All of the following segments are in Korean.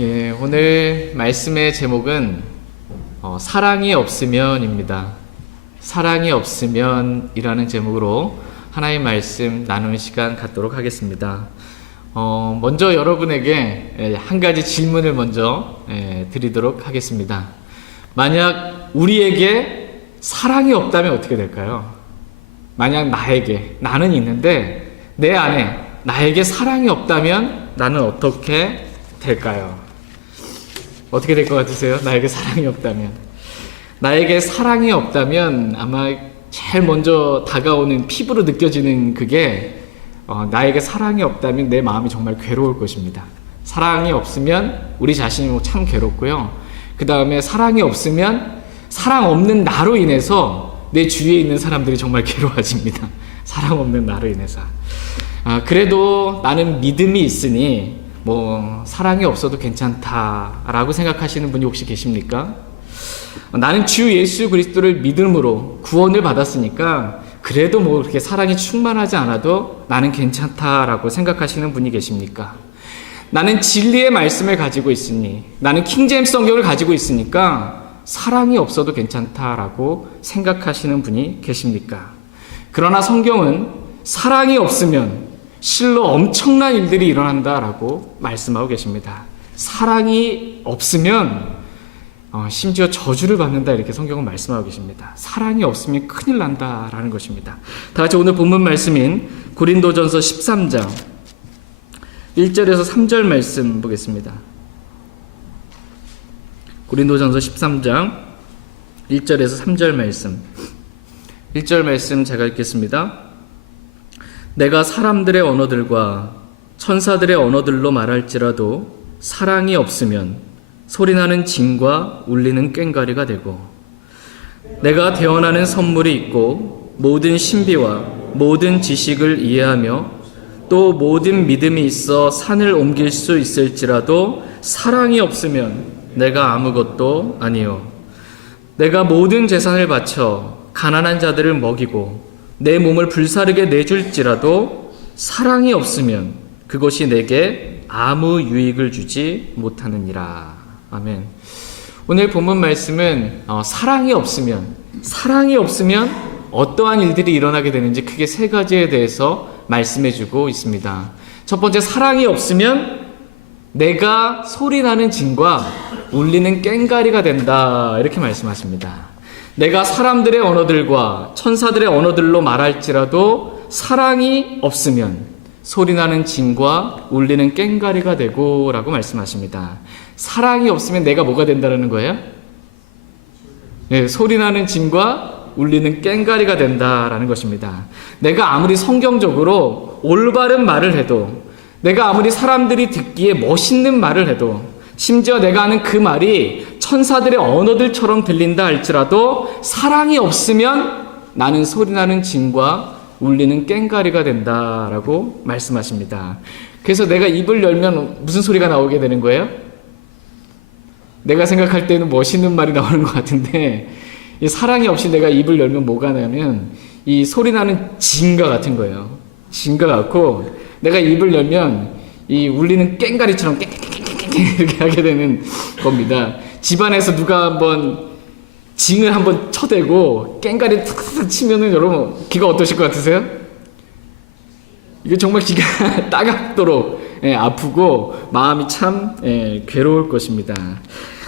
예, 오늘 말씀의 제목은 사랑이 없으면입니다. 사랑이 없으면이라는 제목으로 하나의 말씀 나누는 시간 갖도록 하겠습니다. 먼저 여러분에게 한 가지 질문을 먼저 드리도록 하겠습니다. 만약 우리에게 사랑이 없다면 어떻게 될까요? 만약 나는 있는데 내 안에 나에게 사랑이 없다면 나는 어떻게 될까요? 어떻게 될 것 같으세요? 나에게 사랑이 없다면. 나에게 사랑이 없다면 아마 제일 먼저 다가오는 피부로 느껴지는 그게 나에게 사랑이 없다면 내 마음이 정말 괴로울 것입니다. 사랑이 없으면 우리 자신이 참 괴롭고요. 그 다음에 사랑이 없으면 사랑 없는 나로 인해서 내 주위에 있는 사람들이 정말 괴로워집니다. 사랑 없는 나로 인해서. 그래도 나는 믿음이 있으니 사랑이 없어도 괜찮다라고 생각하시는 분이 혹시 계십니까? 나는 주 예수 그리스도를 믿음으로 구원을 받았으니까 그래도 그렇게 사랑이 충만하지 않아도 나는 괜찮다라고 생각하시는 분이 계십니까? 나는 진리의 말씀을 가지고 있으니, 나는 킹제임스 성경을 가지고 있으니까 사랑이 없어도 괜찮다라고 생각하시는 분이 계십니까? 그러나 성경은 사랑이 없으면 실로 엄청난 일들이 일어난다라고 말씀하고 계십니다. 사랑이 없으면 심지어 저주를 받는다, 이렇게 성경은 말씀하고 계십니다. 사랑이 없으면 큰일 난다라는 것입니다. 다 같이 오늘 본문 말씀인 고린도전서 13장 1절에서 3절 말씀 보겠습니다. 고린도전서 13장 1절에서 3절 말씀. 1절 말씀 제가 읽겠습니다. 내가 사람들의 언어들과 천사들의 언어들로 말할지라도 사랑이 없으면 소리나는 징과 울리는 꽹과리가 되고, 내가 대언하는 선물이 있고 모든 신비와 모든 지식을 이해하며 또 모든 믿음이 있어 산을 옮길 수 있을지라도 사랑이 없으면 내가 아무것도 아니요. 내가 모든 재산을 바쳐 가난한 자들을 먹이고 내 몸을 불사르게 내줄지라도 사랑이 없으면 그것이 내게 아무 유익을 주지 못하느니라. 아멘. 오늘 본문 말씀은 사랑이 없으면 어떠한 일들이 일어나게 되는지 크게 세 가지에 대해서 말씀해주고 있습니다. 첫 번째, 사랑이 없으면 내가 소리나는 징과 울리는 꽹과리가 된다, 이렇게 말씀하십니다. 내가 사람들의 언어들과 천사들의 언어들로 말할지라도 사랑이 없으면 소리나는 징과 울리는 꽹과리가 되고 라고 말씀하십니다. 사랑이 없으면 내가 뭐가 된다는 거예요? 네, 소리나는 징과 울리는 꽹과리가 된다라는 것입니다. 내가 아무리 성경적으로 올바른 말을 해도, 내가 아무리 사람들이 듣기에 멋있는 말을 해도, 심지어 내가 하는 그 말이 천사들의 언어들처럼 들린다 할지라도 사랑이 없으면 나는 소리나는 징과 울리는 꽹과리가 된다라고 말씀하십니다. 그래서 내가 입을 열면 무슨 소리가 나오게 되는 거예요? 내가 생각할 때는 멋있는 말이 나오는 것 같은데, 이 사랑이 없이 내가 입을 열면 뭐가 나냐면 이 소리나는 징과 같은 거예요. 징과 같고, 내가 입을 열면 이 울리는 꽹과리처럼 이렇게 하게 되는 겁니다. 집안에서 누가 한번 징을 한번 쳐대고 꽹과리 탁탁 치면은 여러분 귀가 어떠실 것 같으세요? 이게 정말 귀가 따갑도록 아프고 마음이 참 괴로울 것입니다.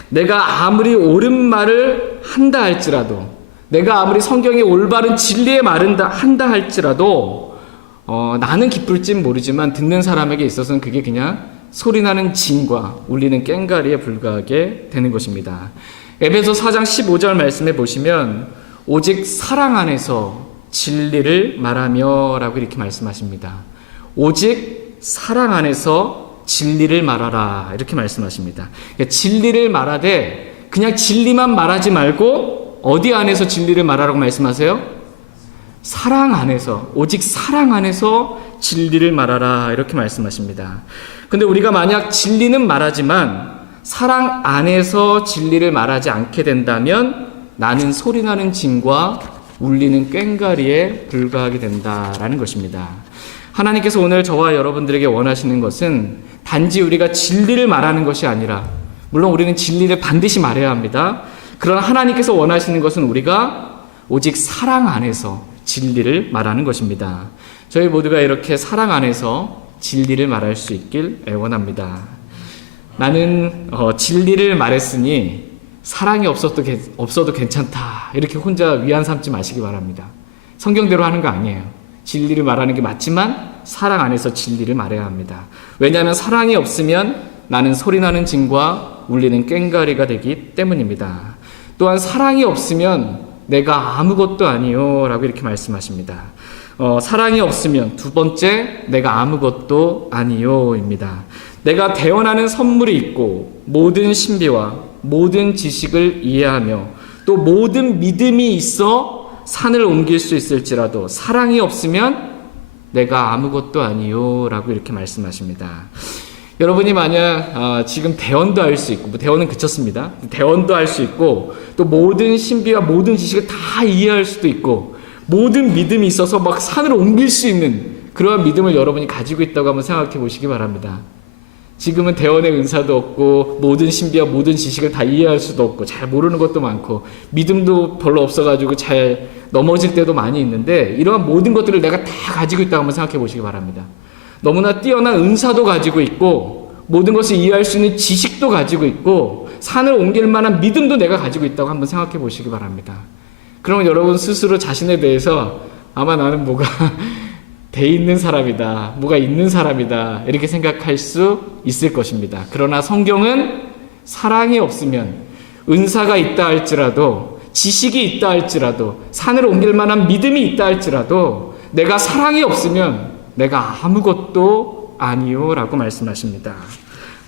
내가 아무리 옳은 말을 한다 할지라도, 내가 아무리 성경의 올바른 진리의 말을 한다 할지라도 나는 기쁠진 모르지만 듣는 사람에게 있어서는 그게 그냥 소리나는 징과 울리는 꽹과리에 불과하게 되는 것입니다. 에베소 4장 15절 말씀에 보시면 오직 사랑 안에서 진리를 말하며 라고 이렇게 말씀하십니다. 오직 사랑 안에서 진리를 말하라, 이렇게 말씀하십니다. 그러니까 진리를 말하되 그냥 진리만 말하지 말고 어디 안에서 진리를 말하라고 말씀하세요? 사랑 안에서, 오직 사랑 안에서 진리를 말하라, 이렇게 말씀하십니다. 근데 우리가 만약 진리는 말하지만 사랑 안에서 진리를 말하지 않게 된다면 나는 소리나는 징과 울리는 꽹과리에 불과하게 된다라는 것입니다. 하나님께서 오늘 저와 여러분들에게 원하시는 것은 단지 우리가 진리를 말하는 것이 아니라, 물론 우리는 진리를 반드시 말해야 합니다. 그러나 하나님께서 원하시는 것은 우리가 오직 사랑 안에서 진리를 말하는 것입니다. 저희 모두가 이렇게 사랑 안에서 진리를 말할 수 있길 애원합니다. 나는 진리를 말했으니 사랑이 없어도 괜찮다, 이렇게 혼자 위안 삼지 마시기 바랍니다. 성경대로 하는 거 아니에요. 진리를 말하는 게 맞지만 사랑 안에서 진리를 말해야 합니다. 왜냐하면 사랑이 없으면 나는 소리나는 징과 울리는 꽹과리가 되기 때문입니다. 또한 사랑이 없으면 내가 아무것도 아니요 라고 이렇게 말씀하십니다. 사랑이 없으면 두 번째, 내가 아무것도 아니요 입니다. 내가 대원하는 선물이 있고 모든 신비와 모든 지식을 이해하며 또 모든 믿음이 있어 산을 옮길 수 있을지라도 사랑이 없으면 내가 아무것도 아니요 라고 이렇게 말씀하십니다. 여러분이 만약 지금 대원도 할 수 있고, 대원은 그쳤습니다. 대원도 할 수 있고 또 모든 신비와 모든 지식을 다 이해할 수도 있고 모든 믿음이 있어서 막 산을 옮길 수 있는 그러한 믿음을 여러분이 가지고 있다고 한번 생각해 보시기 바랍니다. 지금은 대원의 은사도 없고 모든 신비와 모든 지식을 다 이해할 수도 없고 잘 모르는 것도 많고 믿음도 별로 없어가지고 잘 넘어질 때도 많이 있는데, 이러한 모든 것들을 내가 다 가지고 있다고 한번 생각해 보시기 바랍니다. 너무나 뛰어난 은사도 가지고 있고 모든 것을 이해할 수 있는 지식도 가지고 있고 산을 옮길 만한 믿음도 내가 가지고 있다고 한번 생각해 보시기 바랍니다. 그러면 여러분 스스로 자신에 대해서 아마 나는 뭐가 돼 있는 사람이다, 뭐가 있는 사람이다, 이렇게 생각할 수 있을 것입니다. 그러나 성경은 사랑이 없으면 은사가 있다 할지라도 지식이 있다 할지라도 산을 옮길 만한 믿음이 있다 할지라도 내가 사랑이 없으면 내가 아무것도 아니요 라고 말씀하십니다.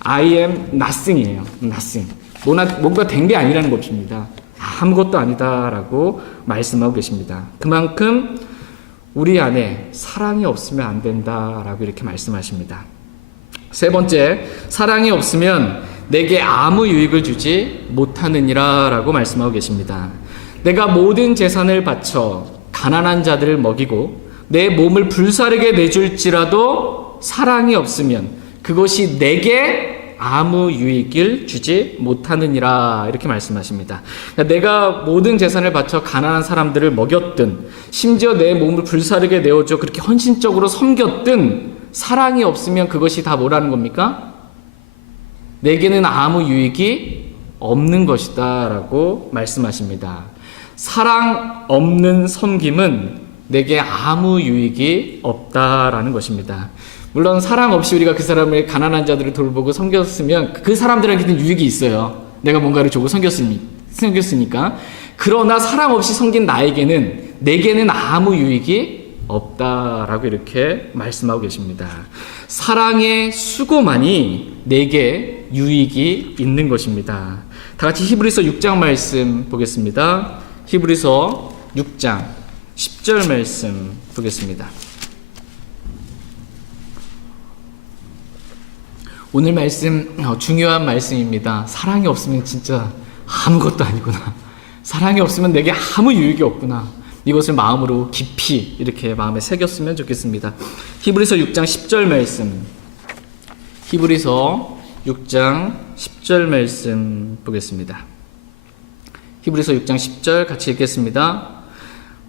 I am nothing이에요. nothing. 뭔가 된 게 아니라는 것입니다. 아무것도 아니다 라고 말씀하고 계십니다. 그만큼 우리 안에 사랑이 없으면 안 된다 라고 이렇게 말씀하십니다. 세 번째, 사랑이 없으면 내게 아무 유익을 주지 못하느니라 라고 말씀하고 계십니다. 내가 모든 재산을 바쳐 가난한 자들을 먹이고 내 몸을 불사르게 내줄지라도 사랑이 없으면 그것이 내게 아무 유익을 주지 못하느니라 이렇게 말씀하십니다. 그러니까 내가 모든 재산을 바쳐 가난한 사람들을 먹였든 심지어 내 몸을 불사르게 내어줘 그렇게 헌신적으로 섬겼든 사랑이 없으면 그것이 다 뭐라는 겁니까? 내게는 아무 유익이 없는 것이다 라고 말씀하십니다. 사랑 없는 섬김은 내게 아무 유익이 없다라는 것입니다. 물론 사랑 없이 우리가 그 사람을, 가난한 자들을 돌보고 섬겼으면 그 사람들에게는 유익이 있어요. 내가 뭔가를 주고 섬겼으니까. 그러나 사랑 없이 섬긴 내게는 아무 유익이 없다라고 이렇게 말씀하고 계십니다. 사랑의 수고만이 내게 유익이 있는 것입니다. 다 같이 히브리서 6장 말씀 보겠습니다. 히브리서 6장 10절 말씀 보겠습니다. 오늘 말씀 중요한 말씀입니다. 사랑이 없으면 진짜 아무것도 아니구나. 사랑이 없으면 내게 아무 유익이 없구나. 이것을 마음으로 깊이 이렇게 마음에 새겼으면 좋겠습니다. 히브리서 6장 10절 말씀. 히브리서 6장 10절 말씀 보겠습니다. 히브리서 6장 10절 같이 읽겠습니다.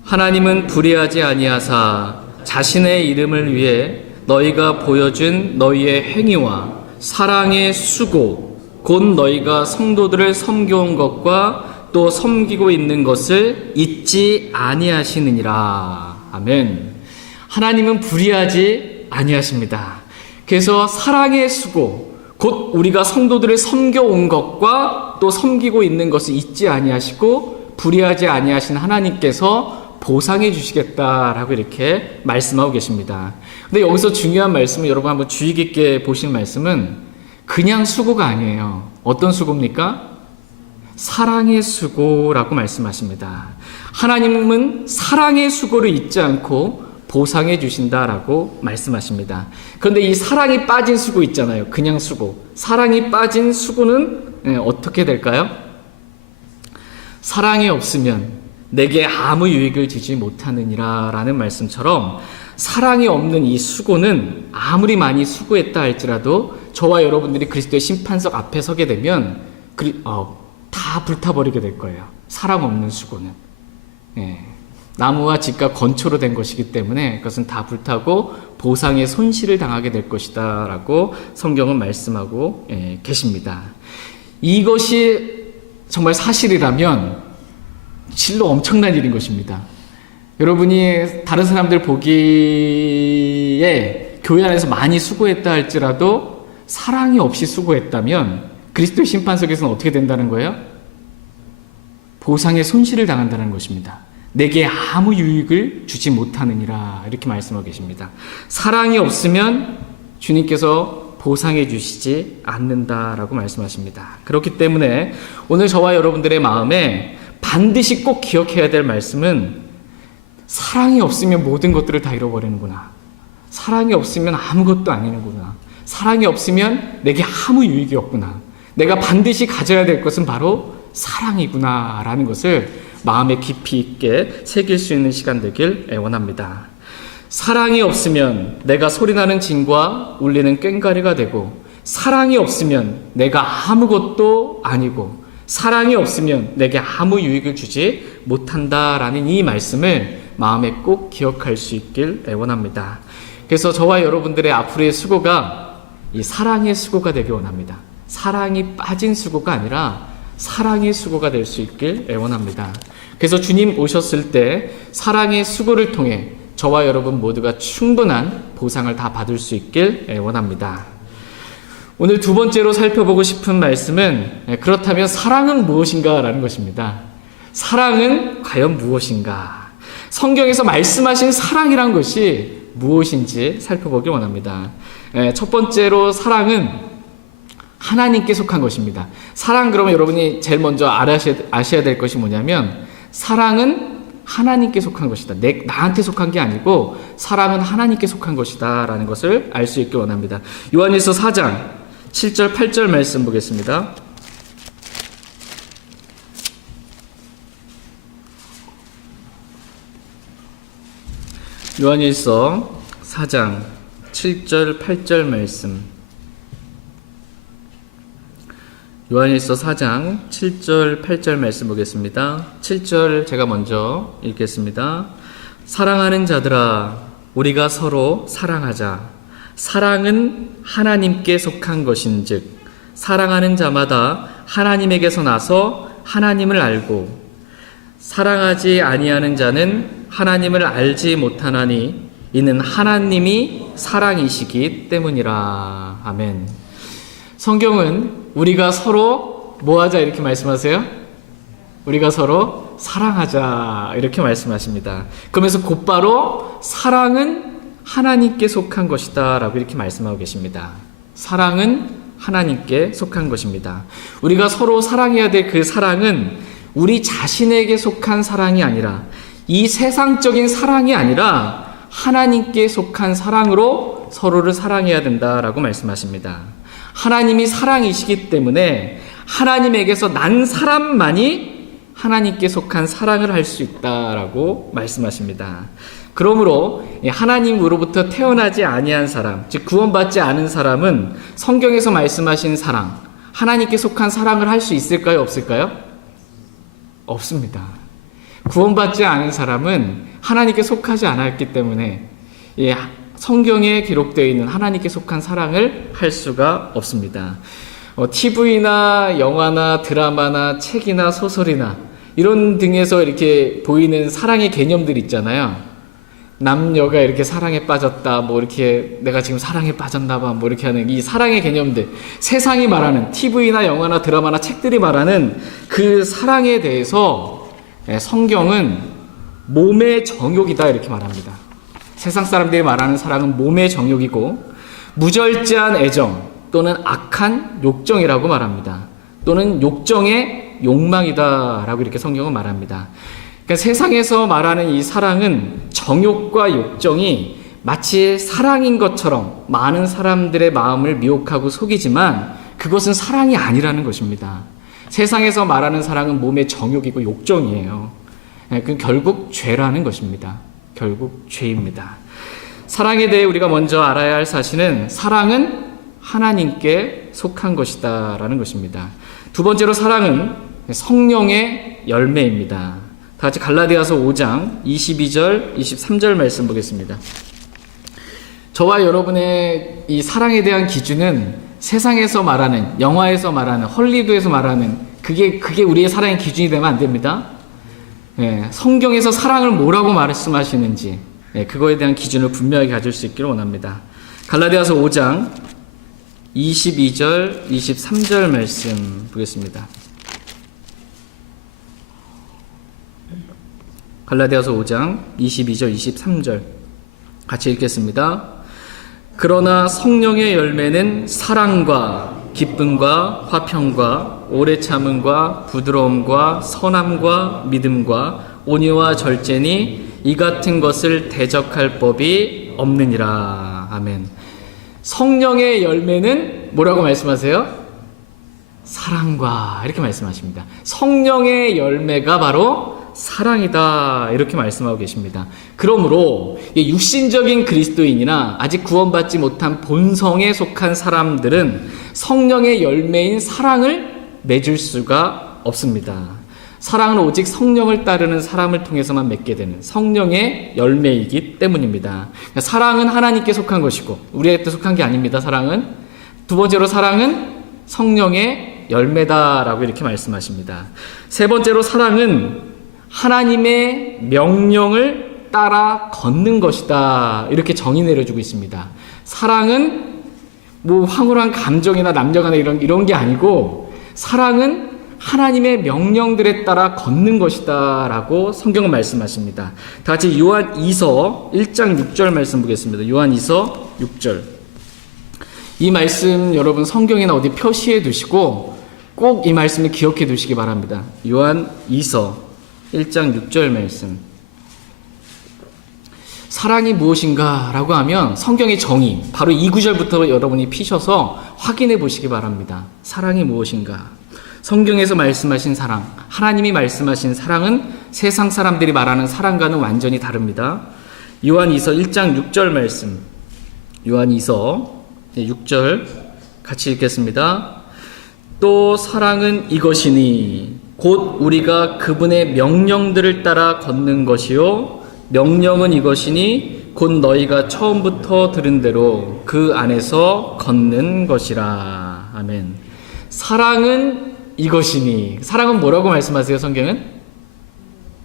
하나님은 불의하지 아니하사 자신의 이름을 위해 너희가 보여준 너희의 행위와 사랑의 수고 곧 너희가 성도들을 섬겨온 것과 또 섬기고 있는 것을 잊지 아니하시느니라. 아멘. 하나님은 불의하지 아니하십니다. 그래서 사랑의 수고 곧 우리가 성도들을 섬겨온 것과 또 섬기고 있는 것을 잊지 아니하시고 불의하지 아니하신 하나님께서 보상해 주시겠다라고 이렇게 말씀하고 계십니다. 근데 여기서 중요한 말씀을 여러분 한번 주의 깊게 보신 말씀은 그냥 수고가 아니에요. 어떤 수고입니까? 사랑의 수고라고 말씀하십니다. 하나님은 사랑의 수고를 잊지 않고 보상해 주신다라고 말씀하십니다. 그런데 이 사랑이 빠진 수고 있잖아요. 그냥 수고. 사랑이 빠진 수고는 어떻게 될까요? 사랑이 없으면 내게 아무 유익을 주지 못하느니라 라는 말씀처럼 사랑이 없는 이 수고는 아무리 많이 수고했다 할지라도 저와 여러분들이 그리스도의 심판석 앞에 서게 되면 다 불타버리게 될 거예요. 사랑 없는 수고는. 예. 나무와 집과 건초로 된 것이기 때문에 그것은 다 불타고 보상의 손실을 당하게 될 것이다 라고 성경은 말씀하고 계십니다. 이것이 정말 사실이라면 실로 엄청난 일인 것입니다. 여러분이 다른 사람들 보기에 교회 안에서 많이 수고했다 할지라도 사랑이 없이 수고했다면 그리스도의 심판석에서는 어떻게 된다는 거예요? 보상의 손실을 당한다는 것입니다. 내게 아무 유익을 주지 못하느니라 이렇게 말씀하고 계십니다. 사랑이 없으면 주님께서 보상해 주시지 않는다라고 말씀하십니다. 그렇기 때문에 오늘 저와 여러분들의 마음에 반드시 꼭 기억해야 될 말씀은 사랑이 없으면 모든 것들을 다 잃어버리는구나. 사랑이 없으면 아무것도 아니는구나. 사랑이 없으면 내게 아무 유익이 없구나. 내가 반드시 가져야 될 것은 바로 사랑이구나 라는 것을 마음에 깊이 있게 새길 수 있는 시간 되길 원합니다. 사랑이 없으면 내가 소리나는 징과 울리는 꽹과리가 되고, 사랑이 없으면 내가 아무것도 아니고, 사랑이 없으면 내게 아무 유익을 주지 못한다라는 이 말씀을 마음에 꼭 기억할 수 있길 원합니다. 그래서 저와 여러분들의 앞으로의 수고가 이 사랑의 수고가 되길 원합니다. 사랑이 빠진 수고가 아니라 사랑의 수고가 될 수 있길 원합니다. 그래서 주님 오셨을 때 사랑의 수고를 통해 저와 여러분 모두가 충분한 보상을 다 받을 수 있길 원합니다. 오늘 두 번째로 살펴보고 싶은 말씀은 그렇다면 사랑은 무엇인가 라는 것입니다. 사랑은 과연 무엇인가? 성경에서 말씀하신 사랑이란 것이 무엇인지 살펴보길 원합니다. 첫 번째로 사랑은 하나님께 속한 것입니다. 사랑 그러면 여러분이 제일 먼저 아셔야 될 것이 뭐냐면 사랑은 하나님께 속한 것이다. 나한테 속한 게 아니고 사랑은 하나님께 속한 것이다 라는 것을 알 수 있길 원합니다. 요한일서 4장 7절 8절 말씀 보겠습니다. 요한일서 4장 7절 8절 말씀. 요한일서 4장 7절 8절 말씀 보겠습니다. 7절 제가 먼저 읽겠습니다. 사랑하는 자들아, 우리가 서로 사랑하자. 사랑은 하나님께 속한 것인즉 사랑하는 자마다 하나님에게서 나서 하나님을 알고, 사랑하지 아니하는 자는 하나님을 알지 못하나니 이는 하나님이 사랑이시기 때문이라. 아멘. 성경은 우리가 서로 뭐하자 이렇게 말씀하세요? 우리가 서로 사랑하자 이렇게 말씀하십니다. 그러면서 곧바로 사랑은 하나님께 속한 것이다 라고 이렇게 말씀하고 계십니다. 사랑은 하나님께 속한 것입니다. 우리가 서로 사랑해야 될 그 사랑은 우리 자신에게 속한 사랑이 아니라, 이 세상적인 사랑이 아니라 하나님께 속한 사랑으로 서로를 사랑해야 된다라고 말씀하십니다. 하나님이 사랑이시기 때문에 하나님에게서 난 사람만이 하나님께 속한 사랑을 할 수 있다라고 말씀하십니다. 그러므로 하나님으로부터 태어나지 아니한 사람, 즉 구원받지 않은 사람은 성경에서 말씀하신 사랑, 하나님께 속한 사랑을 할 수 있을까요? 없을까요? 없습니다. 구원받지 않은 사람은 하나님께 속하지 않았기 때문에 성경에 기록되어 있는 하나님께 속한 사랑을 할 수가 없습니다. TV나 영화나 드라마나 책이나 소설이나 이런 등에서 이렇게 보이는 사랑의 개념들 있잖아요. 남녀가 이렇게 사랑에 빠졌다, 뭐 이렇게 내가 지금 사랑에 빠졌나봐, 뭐 이렇게 하는 이 사랑의 개념들, 세상이 말하는 TV나 영화나 드라마나 책들이 말하는 그 사랑에 대해서 성경은 몸의 정욕이다 이렇게 말합니다. 세상 사람들이 말하는 사랑은 몸의 정욕이고 무절제한 애정 또는 악한 욕정이라고 말합니다. 또는 욕정의 욕망이다 라고 이렇게 성경은 말합니다. 그러니까 세상에서 말하는 이 사랑은 정욕과 욕정이 마치 사랑인 것처럼 많은 사람들의 마음을 미혹하고 속이지만 그것은 사랑이 아니라는 것입니다. 세상에서 말하는 사랑은 몸의 정욕이고 욕정이에요. 그 결국 죄라는 것입니다. 결국 죄입니다. 사랑에 대해 우리가 먼저 알아야 할 사실은 사랑은 하나님께 속한 것이다 라는 것입니다. 두 번째로 사랑은 성령의 열매입니다. 다 같이 갈라디아서 5장 22절 23절 말씀 보겠습니다. 저와 여러분의 이 사랑에 대한 기준은 세상에서 말하는, 영화에서 말하는, 헐리우드에서 말하는 그게 우리의 사랑의 기준이 되면 안 됩니다. 성경에서 사랑을 뭐라고 말씀하시는지 그거에 대한 기준을 분명히 가질 수 있기를 원합니다. 갈라디아서 5장 22절 23절 말씀 보겠습니다. 갈라디아서 5장 22절 23절 같이 읽겠습니다. 그러나 성령의 열매는 사랑과 기쁨과 화평과 오래 참음과 부드러움과 선함과 믿음과 온유와 절제니 이 같은 것을 대적할 법이 없느니라. 아멘. 성령의 열매는 뭐라고 말씀하세요? 사랑과 이렇게 말씀하십니다. 성령의 열매가 바로 사랑이다 이렇게 말씀하고 계십니다. 그러므로 육신적인 그리스도인이나 아직 구원받지 못한 본성에 속한 사람들은 성령의 열매인 사랑을 맺을 수가 없습니다. 사랑은 오직 성령을 따르는 사람을 통해서만 맺게 되는 성령의 열매이기 때문입니다. 사랑은 하나님께 속한 것이고 우리에게 속한 게 아닙니다. 사랑은. 두 번째로 사랑은 성령의 열매다라고 이렇게 말씀하십니다. 세 번째로 사랑은 하나님의 명령을 따라 걷는 것이다 이렇게 정의 내려주고 있습니다. 사랑은 뭐 황홀한 감정이나 남녀간의 이런 게 아니고 사랑은 하나님의 명령들에 따라 걷는 것이다 라고 성경은 말씀하십니다. 다 같이 요한 2서 1장 6절 말씀 보겠습니다. 요한 2서 6절. 이 말씀 여러분 성경이나 어디 표시해 두시고 꼭 이 말씀을 기억해 두시기 바랍니다. 요한 2서 1장 6절 말씀. 사랑이 무엇인가 라고 하면 성경의 정의 바로 이 구절부터 여러분이 피셔서 확인해 보시기 바랍니다. 사랑이 무엇인가. 성경에서 말씀하신 사랑, 하나님이 말씀하신 사랑은 세상 사람들이 말하는 사랑과는 완전히 다릅니다. 요한이서 1장 6절 말씀. 요한이서 6절 같이 읽겠습니다. 또 사랑은 이것이니 곧 우리가 그분의 명령들을 따라 걷는 것이요 명령은 이것이니 곧 너희가 처음부터 들은 대로 그 안에서 걷는 것이라. 아멘. 사랑은 이것이니. 사랑은 뭐라고 말씀하세요? 성경은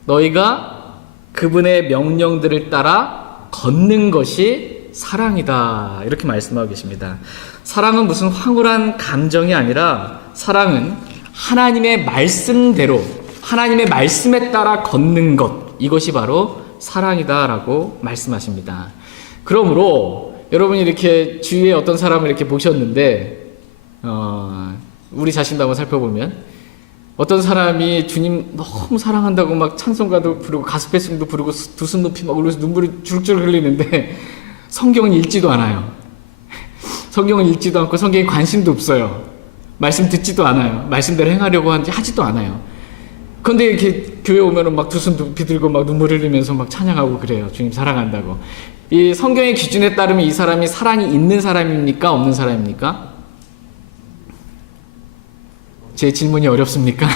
너희가 그분의 명령들을 따라 걷는 것이 사랑이다 이렇게 말씀하고 계십니다. 사랑은 무슨 황홀한 감정이 아니라 사랑은 하나님의 말씀대로 하나님의 말씀에 따라 걷는 것, 이것이 바로 사랑이다라고 말씀하십니다. 그러므로 여러분이 이렇게 주위에 어떤 사람을 이렇게 보셨는데 우리 자신도 한번 살펴보면 어떤 사람이 주님 너무 사랑한다고 막 찬송가도 부르고 가스펠송도 부르고 두 손 높이 막 올려서 눈물이 주룩주룩 흘리는데 성경은 읽지도 않아요. 성경은 읽지도 않고 성경에 관심도 없어요. 말씀 듣지도 않아요. 말씀대로 행하려고 하지도 않아요. 그런데 이렇게 교회 오면은 막 두 손 높이 들고 막 눈물 흘리면서 막 찬양하고 그래요. 주님 사랑한다고. 이 성경의 기준에 따르면 이 사람이 사랑이 있는 사람입니까? 없는 사람입니까? 제 질문이 어렵습니까?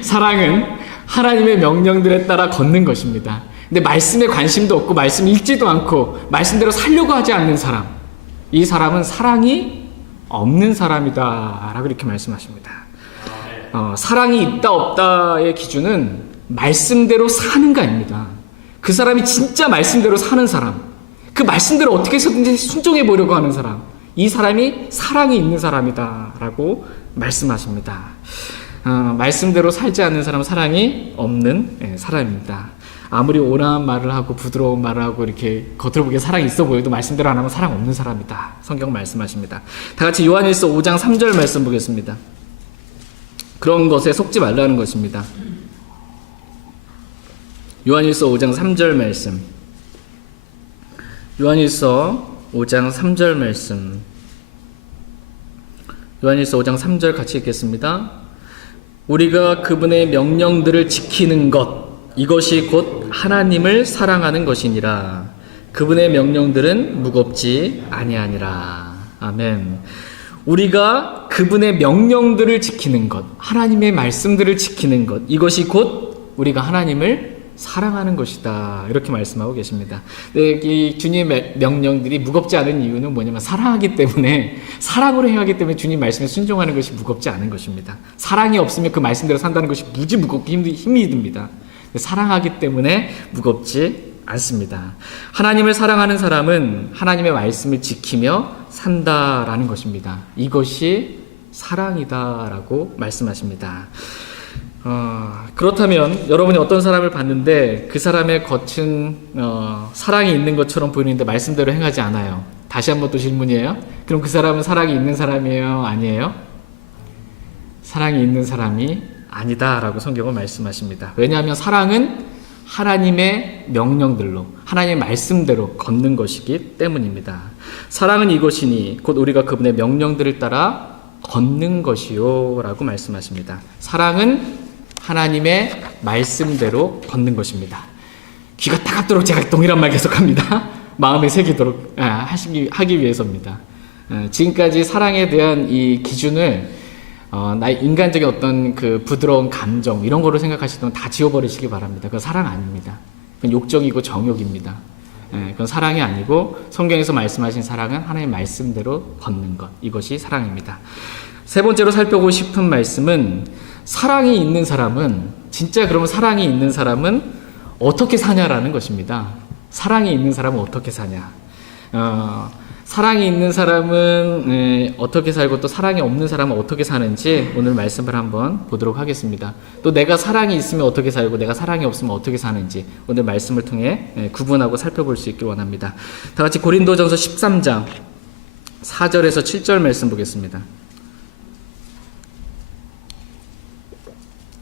사랑은 하나님의 명령들에 따라 걷는 것입니다. 근데 말씀에 관심도 없고 말씀 읽지도 않고 말씀대로 살려고 하지 않는 사람, 이 사람은 사랑이 없는 사람이다 라고 이렇게 말씀하십니다. 사랑이 있다 없다의 기준은 말씀대로 사는가입니다. 그 사람이 진짜 말씀대로 사는 사람, 그 말씀대로 어떻게 해서든지 순종해 보려고 하는 사람, 이 사람이 사랑이 있는 사람이다 라고 말씀하십니다. 말씀대로 살지 않는 사람은 사랑이 없는 사람입니다. 아무리 온화한 말을 하고 부드러운 말을 하고 이렇게 겉으로 보기에 사랑이 있어 보여도 말씀대로 안 하면 사랑 없는 사람이다. 성경 말씀하십니다. 다 같이 요한일서 5장 3절 말씀 보겠습니다. 그런 것에 속지 말라는 것입니다. 요한일서 5장 3절 말씀. 요한일서 5장 3절 말씀. 요한일서 5장 3절 같이 읽겠습니다. 우리가 그분의 명령들을 지키는 것, 이것이 곧 하나님을 사랑하는 것이니라. 그분의 명령들은 무겁지 아니하니라. 아멘. 우리가 그분의 명령들을 지키는 것, 하나님의 말씀들을 지키는 것, 이것이 곧 우리가 하나님을 사랑하는 것이다. 이렇게 말씀하고 계십니다. 네, 이 주님의 명령들이 무겁지 않은 이유는 뭐냐면 사랑하기 때문에, 사랑으로 행하기 때문에 주님 말씀에 순종하는 것이 무겁지 않은 것입니다. 사랑이 없으면 그 말씀대로 산다는 것이 무지 무겁고 힘이 듭니다. 사랑하기 때문에 무겁지 않습니다. 하나님을 사랑하는 사람은 하나님의 말씀을 지키며 산다라는 것입니다. 이것이 사랑이다라고 말씀하십니다. 그렇다면 여러분이 어떤 사람을 봤는데 그 사람의 겉은 사랑이 있는 것처럼 보이는데 말씀대로 행하지 않아요. 다시 한번 또 질문이에요. 그럼 그 사람은 사랑이 있는 사람이에요? 아니에요? 사랑이 있는 사람이 아니다라고 성경은 말씀하십니다. 왜냐하면 사랑은 하나님의 명령들로, 하나님의 말씀대로 걷는 것이기 때문입니다. 사랑은 이것이니 곧 우리가 그분의 명령들을 따라 걷는 것이요 라고 말씀하십니다. 사랑은 하나님의 말씀대로 걷는 것입니다. 귀가 따갑도록 제가 동일한 말 계속합니다. 마음에 새기도록 하기 위해서입니다. 지금까지 사랑에 대한 이 기준을 나의 인간적인 어떤 그 부드러운 감정 이런 거로 생각하시면 다 지워버리시기 바랍니다. 그건 사랑 아닙니다. 그건 욕정이고 정욕입니다. 그건 사랑이 아니고 성경에서 말씀하신 사랑은 하나님의 말씀대로 걷는 것, 이것이 사랑입니다. 세 번째로 살펴보고 싶은 말씀은 사랑이 있는 사람은, 진짜 그러면 사랑이 있는 사람은 어떻게 사냐라는 것입니다. 사랑이 있는 사람은 어떻게 사냐. 사랑이 있는 사람은 어떻게 살고 또 사랑이 없는 사람은 어떻게 사는지 오늘 말씀을 한번 보도록 하겠습니다. 또 내가 사랑이 있으면 어떻게 살고 내가 사랑이 없으면 어떻게 사는지 오늘 말씀을 통해 구분하고 살펴볼 수 있길 원합니다. 다 같이 고린도전서 13장 4절에서 7절 말씀 보겠습니다.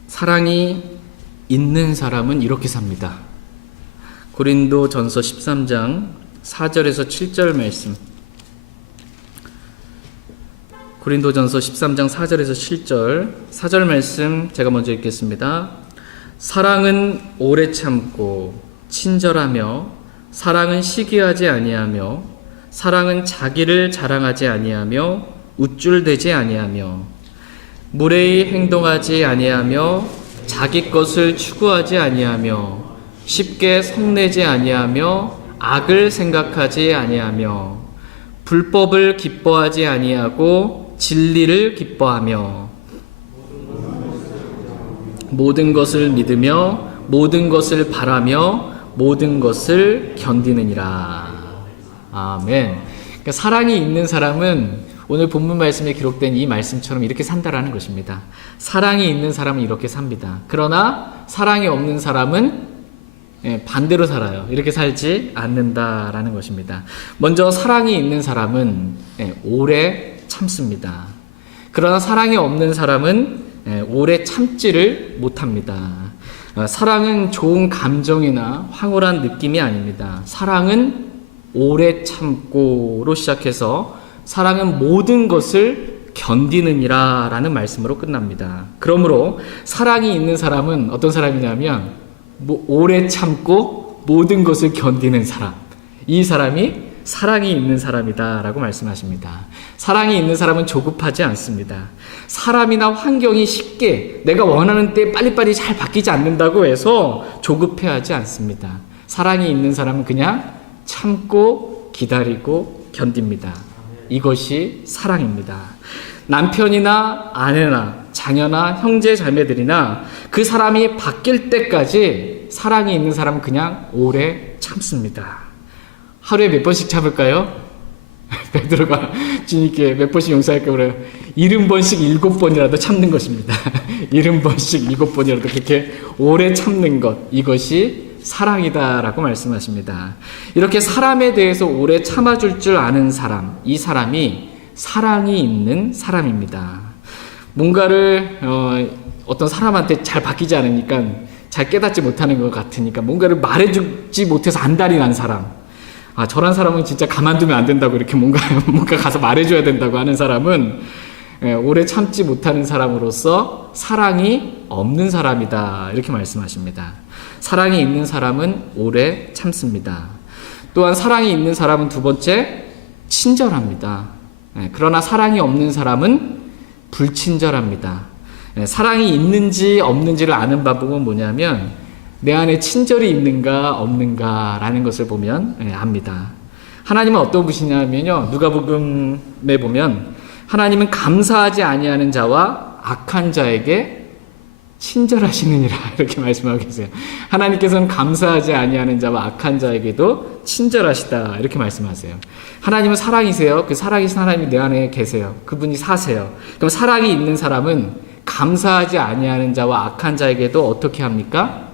사랑이 있는 사람은 이렇게 삽니다. 고린도전서 13장 4절에서 7절 말씀. 고린도전서 13장 4절에서 7절 4절 말씀 제가 먼저 읽겠습니다. 사랑은 오래 참고 친절하며 사랑은 시기하지 아니하며 사랑은 자기를 자랑하지 아니하며 우쭐대지 아니하며 무례히 행동하지 아니하며 자기 것을 추구하지 아니하며 쉽게 성내지 아니하며 악을 생각하지 아니하며 불법을 기뻐하지 아니하고 진리를 기뻐하며 모든 것을 믿으며 모든 것을 바라며 모든 것을 견디느니라. 아멘. 그러니까 사랑이 있는 사람은 오늘 본문 말씀에 기록된 이 말씀처럼 이렇게 산다라는 것입니다. 사랑이 있는 사람은 이렇게 삽니다. 그러나 사랑이 없는 사람은 반대로 살아요. 이렇게 살지 않는다라는 것입니다. 먼저 사랑이 있는 사람은 오래 참습니다. 그러나 사랑이 없는 사람은 오래 참지를 못합니다. 사랑은 좋은 감정이나 황홀한 느낌이 아닙니다. 사랑은 오래 참고로 시작해서 사랑은 모든 것을 견디느니라 라는 말씀으로 끝납니다. 그러므로 사랑이 있는 사람은 어떤 사람이냐면 오래 참고 모든 것을 견디는 사람, 이 사람이 사랑이 있는 사람이다 라고 말씀하십니다. 사랑이 있는 사람은 조급하지 않습니다. 사람이나 환경이 쉽게 내가 원하는 때 빨리빨리 잘 바뀌지 않는다고 해서 조급해하지 않습니다. 사랑이 있는 사람은 그냥 참고 기다리고 견딥니다. 이것이 사랑입니다. 남편이나 아내나 자녀나 형제 자매들이나 그 사람이 바뀔 때까지 사랑이 있는 사람은 그냥 오래 참습니다. 하루에 몇 번씩 참을까요? 베드로가 주님께 몇 번씩 용서할까 그래요? 70번씩 7번이라도 참는 것입니다. 70번씩 7번이라도 그렇게 오래 참는 것, 이것이 사랑이다라고 말씀하십니다. 이렇게 사람에 대해서 오래 참아줄 줄 아는 사람, 이 사람이 사랑이 있는 사람입니다. 뭔가를 어떤 사람한테 잘 바뀌지 않으니까 잘 깨닫지 못하는 것 같으니까 뭔가를 말해주지 못해서 안달이 난 사람, 저런 사람은 진짜 가만두면 안 된다고 이렇게 뭔가 가서 말해줘야 된다고 하는 사람은 오래 참지 못하는 사람으로서 사랑이 없는 사람이다, 이렇게 말씀하십니다. 사랑이 있는 사람은 오래 참습니다. 또한 사랑이 있는 사람은 두 번째, 친절합니다. 그러나 사랑이 없는 사람은 불친절합니다. 사랑이 있는지 없는지를 아는 방법은 뭐냐면 내 안에 친절이 있는가 없는가라는 것을 보면 압니다. 하나님은 어떤 분이냐면요, 누가복음에 보면 하나님은 감사하지 아니하는 자와 악한 자에게 친절하시느니라 이렇게 말씀하고 계세요. 하나님께서는 감사하지 아니하는 자와 악한 자에게도 친절하시다 이렇게 말씀하세요. 하나님은 사랑이세요. 그 살아계신 하나님이 내 안에 계세요. 그분이 사세요. 그럼 사랑이 있는 사람은 감사하지 아니하는 자와 악한 자에게도 어떻게 합니까?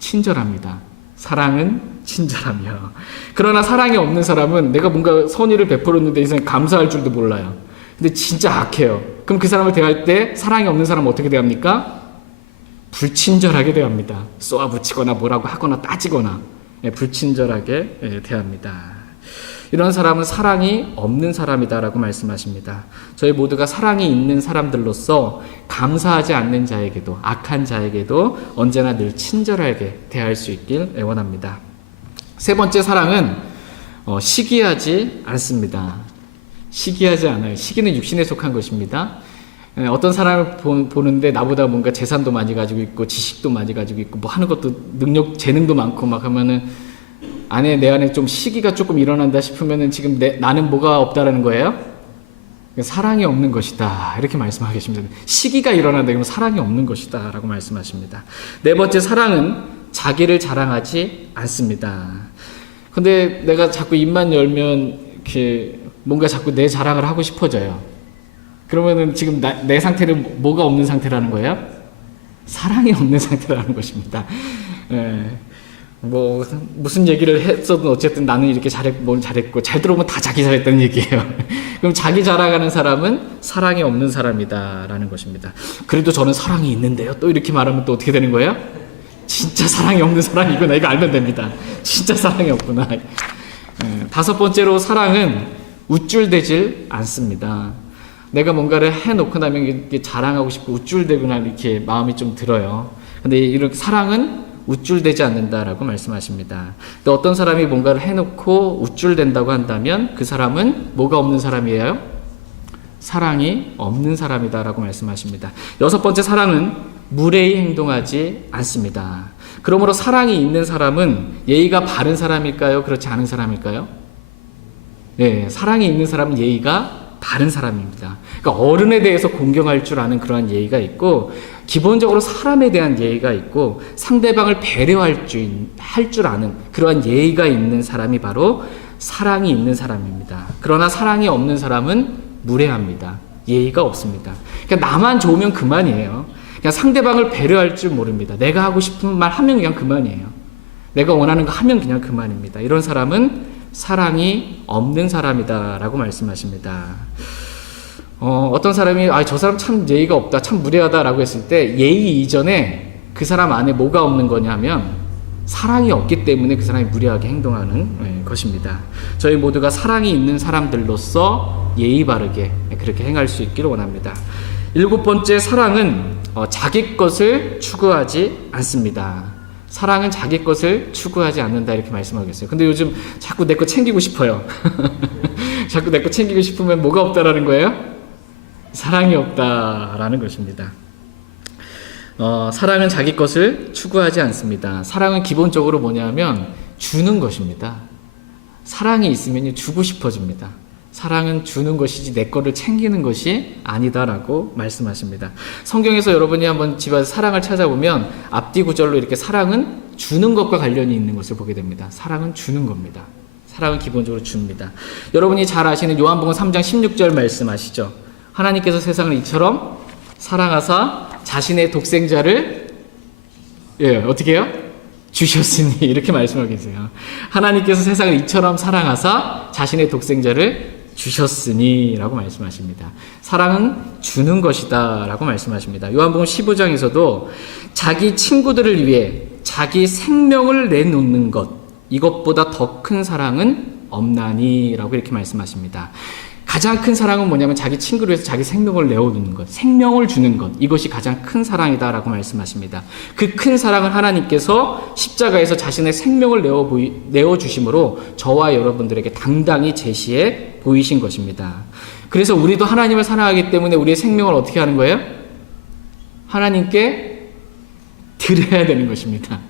친절합니다. 사랑은 친절하며. 그러나 사랑이 없는 사람은 내가 뭔가 선의를 베풀었는데 이 사람이 감사할 줄도 몰라요. 근데 진짜 악해요. 그럼 그 사람을 대할 때 사랑이 없는 사람은 어떻게 대합니까? 불친절하게 대합니다. 쏘아붙이거나 뭐라고 하거나 따지거나 불친절하게 대합니다. 이런 사람은 사랑이 없는 사람이다라고 말씀하십니다. 저희 모두가 사랑이 있는 사람들로서 감사하지 않는 자에게도 악한 자에게도 언제나 늘 친절하게 대할 수 있길 원합니다. 세 번째, 사랑은 시기하지 않습니다. 시기하지 않아요. 시기는 육신에 속한 것입니다. 어떤 사람을 보는데 나보다 뭔가 재산도 많이 가지고 있고 지식도 많이 가지고 있고 뭐 하는 것도 능력, 재능도 많고 막 하면은 내 안에 좀 시기가 조금 일어난다 싶으면은 지금 나는 뭐가 없다라는 거예요? 사랑이 없는 것이다 이렇게 말씀하고 계십니다. 시기가 일어난다 그러면 사랑이 없는 것이다 라고 말씀하십니다. 네 번째, 사랑은 자기를 자랑하지 않습니다. 근데 내가 자꾸 입만 열면 이렇게 뭔가 자꾸 내 자랑을 하고 싶어져요. 그러면은 지금 내 상태는 뭐가 없는 상태라는 거예요? 사랑이 없는 상태라는 것입니다. 뭐 무슨 얘기를 했어도 어쨌든 나는 이렇게 뭘 잘했고 잘 들어보면 다 자기 잘했다는 얘기예요. 그럼 자기 자랑하는 사람은 사랑이 없는 사람이다라는 것입니다. 그래도 저는 사랑이 있는데요. 또 이렇게 말하면 또 어떻게 되는 거예요? 진짜 사랑이 없는 사람이구나 이거 알면 됩니다. 진짜 사랑이 없구나. 다섯 번째로, 사랑은 우쭐대질 않습니다. 내가 뭔가를 해놓고 나면 이렇게 자랑하고 싶고 우쭐대거나 이렇게 마음이 좀 들어요. 근데 이렇게 사랑은 우쭐대지 않는다라고 말씀하십니다. 또 어떤 사람이 뭔가를 해놓고 우쭐댄다고 한다면 그 사람은 뭐가 없는 사람이에요? 사랑이 없는 사람이다라고 말씀하십니다. 여섯 번째, 사랑은 무례히 행동하지 않습니다. 그러므로 사랑이 있는 사람은 예의가 바른 사람일까요? 그렇지 않은 사람일까요? 네, 사랑이 있는 사람은 예의가 바른 사람입니다. 그러니까 어른에 대해서 공경할 줄 아는 그러한 예의가 있고, 기본적으로 사람에 대한 예의가 있고, 상대방을 배려할 줄 아는 그러한 예의가 있는 사람이 바로 사랑이 있는 사람입니다. 그러나 사랑이 없는 사람은 무례합니다. 예의가 없습니다. 그러니까 나만 좋으면 그만이에요. 그냥 상대방을 배려할 줄 모릅니다. 내가 하고 싶은 말 하면 그냥 그만이에요. 내가 원하는 거 하면 그냥 그만입니다. 이런 사람은 사랑이 없는 사람이다라고 말씀하십니다. 어떤 사람이 저 사람 참 예의가 없다, 참 무례하다라고 했을 때 예의 이전에 그 사람 안에 뭐가 없는 거냐면 사랑이 없기 때문에 그 사람이 무례하게 행동하는 것입니다. 저희 모두가 사랑이 있는 사람들로서 예의 바르게 그렇게 행할 수 있기를 원합니다. 일곱 번째, 사랑은 자기 것을 추구하지 않습니다. 사랑은 자기 것을 추구하지 않는다 이렇게 말씀하겠어요. 근데 요즘 자꾸 내 거 챙기고 싶어요. 자꾸 내 거 챙기고 싶으면 뭐가 없다라는 거예요? 사랑이 없다라는 것입니다. 사랑은 자기 것을 추구하지 않습니다. 사랑은 기본적으로 뭐냐면 주는 것입니다. 사랑이 있으면 주고 싶어집니다. 사랑은 주는 것이지 내 거를 챙기는 것이 아니다라고 말씀하십니다. 성경에서 여러분이 한번 집에서 사랑을 찾아보면 앞뒤 구절로 이렇게 사랑은 주는 것과 관련이 있는 것을 보게 됩니다. 사랑은 주는 겁니다. 사랑은 기본적으로 줍니다. 여러분이 잘 아시는 요한복음 3장 16절 말씀 아시죠? 하나님께서 세상을 이처럼 사랑하사 자신의 독생자를 어떻게 해요? 주셨으니 이렇게 말씀하고 계세요. 하나님께서 세상을 이처럼 사랑하사 자신의 독생자를 주셨으니 라고 말씀하십니다. 사랑은 주는 것이다 라고 말씀하십니다. 요한복음 15장에서도 자기 친구들을 위해 자기 생명을 내놓는 것, 이것보다 더 큰 사랑은 없나니 라고 이렇게 말씀하십니다. 가장 큰 사랑은 뭐냐면 자기 친구를 위해서 자기 생명을 내어주는 것, 생명을 주는 것, 이것이 가장 큰 사랑이다라고 말씀하십니다. 그 큰 사랑을 하나님께서 십자가에서 자신의 생명을 내어주심으로 저와 여러분들에게 당당히 제시해 보이신 것입니다. 그래서 우리도 하나님을 사랑하기 때문에 우리의 생명을 어떻게 하는 거예요? 하나님께 드려야 되는 것입니다.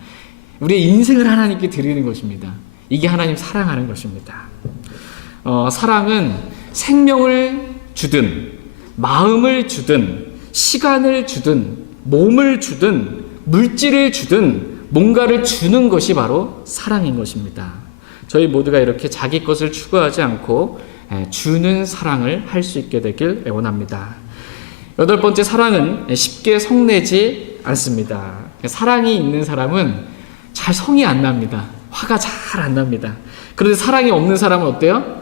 우리의 인생을 하나님께 드리는 것입니다. 이게 하나님 사랑하는 것입니다. 사랑은 생명을 주든 마음을 주든 시간을 주든 몸을 주든 물질을 주든 뭔가를 주는 것이 바로 사랑인 것입니다. 저희 모두가 이렇게 자기 것을 추구하지 않고 주는 사랑을 할 수 있게 되길 원합니다. 8번째, 사랑은 쉽게 성내지 않습니다. 사랑이 있는 사람은 잘 성이 안 납니다. 화가 잘 안 납니다. 그런데 사랑이 없는 사람은 어때요?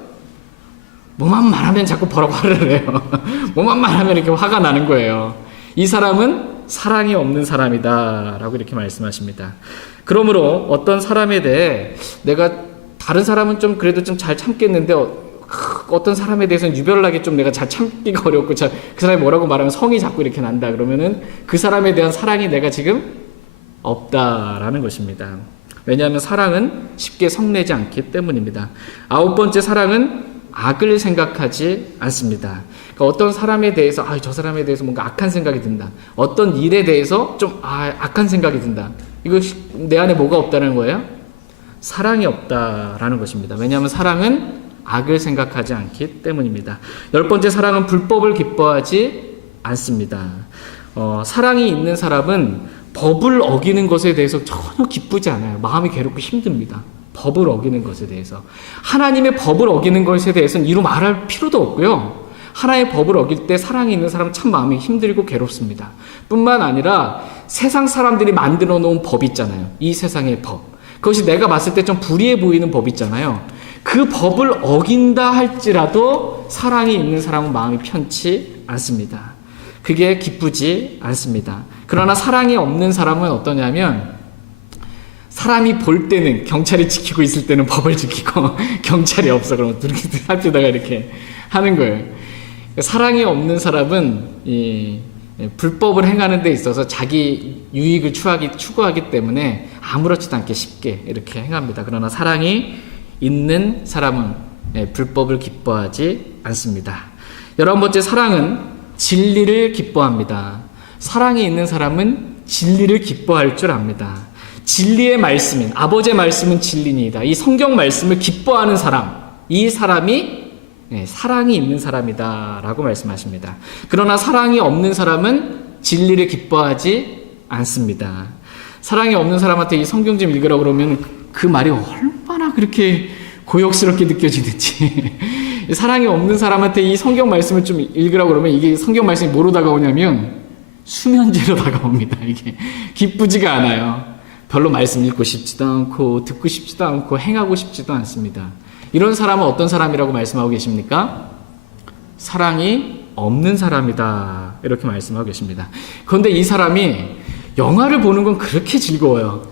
뭐만 말하면 자꾸 버럭 화를 내요. 뭐만 말하면 이렇게 화가 나는 거예요. 이 사람은 사랑이 없는 사람이다 라고 이렇게 말씀하십니다. 그러므로 어떤 사람에 대해 내가 다른 사람은 좀 그래도 좀 잘 참겠는데 어떤 사람에 대해서는 유별나게 좀 내가 잘 참기가 어렵고 그 사람이 뭐라고 말하면 성이 자꾸 이렇게 난다 그러면은 그 사람에 대한 사랑이 내가 지금 없다라는 것입니다. 왜냐하면 사랑은 쉽게 성내지 않기 때문입니다. 9번째, 사랑은 악을 생각하지 않습니다. 그러니까 어떤 사람에 대해서 저 사람에 대해서 뭔가 악한 생각이 든다. 어떤 일에 대해서 좀 악한 생각이 든다. 이거 내 안에 뭐가 없다는 거예요? 사랑이 없다라는 것입니다. 왜냐하면 사랑은 악을 생각하지 않기 때문입니다. 10번째, 사랑은 불법을 기뻐하지 않습니다. 사랑이 있는 사람은 법을 어기는 것에 대해서 전혀 기쁘지 않아요. 마음이 괴롭고 힘듭니다. 법을 어기는 것에 대해서. 하나님의 법을 어기는 것에 대해서는 이루 말할 필요도 없고요. 하나의 법을 어길 때 사랑이 있는 사람은 참 마음이 힘들고 괴롭습니다. 뿐만 아니라 세상 사람들이 만들어 놓은 법 있잖아요. 이 세상의 법. 그것이 내가 봤을 때 좀 불의해 보이는 법 있잖아요. 그 법을 어긴다 할지라도 사랑이 있는 사람은 마음이 편치 않습니다. 그게 기쁘지 않습니다. 그러나 사랑이 없는 사람은 어떠냐면 사람이 볼 때는 경찰이 지키고 있을 때는 법을 지키고 경찰이 없어 그러면 이렇게 살피다가 이렇게 하는 거예요. 사랑이 없는 사람은 이 불법을 행하는 데 있어서 자기 유익을 추구하기 때문에 아무렇지도 않게 쉽게 이렇게 행합니다. 그러나 사랑이 있는 사람은 불법을 기뻐하지 않습니다. 11번째, 사랑은 진리를 기뻐합니다. 사랑이 있는 사람은 진리를 기뻐할 줄 압니다. 진리의 말씀인 아버지의 말씀은 진리니이다. 이 성경 말씀을 기뻐하는 사람, 이 사람이 사랑이 있는 사람이다 라고 말씀하십니다. 그러나 사랑이 없는 사람은 진리를 기뻐하지 않습니다. 사랑이 없는 사람한테 이 성경 좀 읽으라고 그러면 그 말이 얼마나 그렇게 고역스럽게 느껴지는지 사랑이 없는 사람한테 이 성경 말씀을 좀 읽으라고 그러면 이게 성경 말씀이 뭐로 다가오냐면 수면제로 다가옵니다. 이게 기쁘지가 않아요. 별로 말씀 읽고 싶지도 않고 듣고 싶지도 않고 행하고 싶지도 않습니다. 이런 사람은 어떤 사람이라고 말씀하고 계십니까? 사랑이 없는 사람이다 이렇게 말씀하고 계십니다. 그런데 이 사람이 영화를 보는 건 그렇게 즐거워요.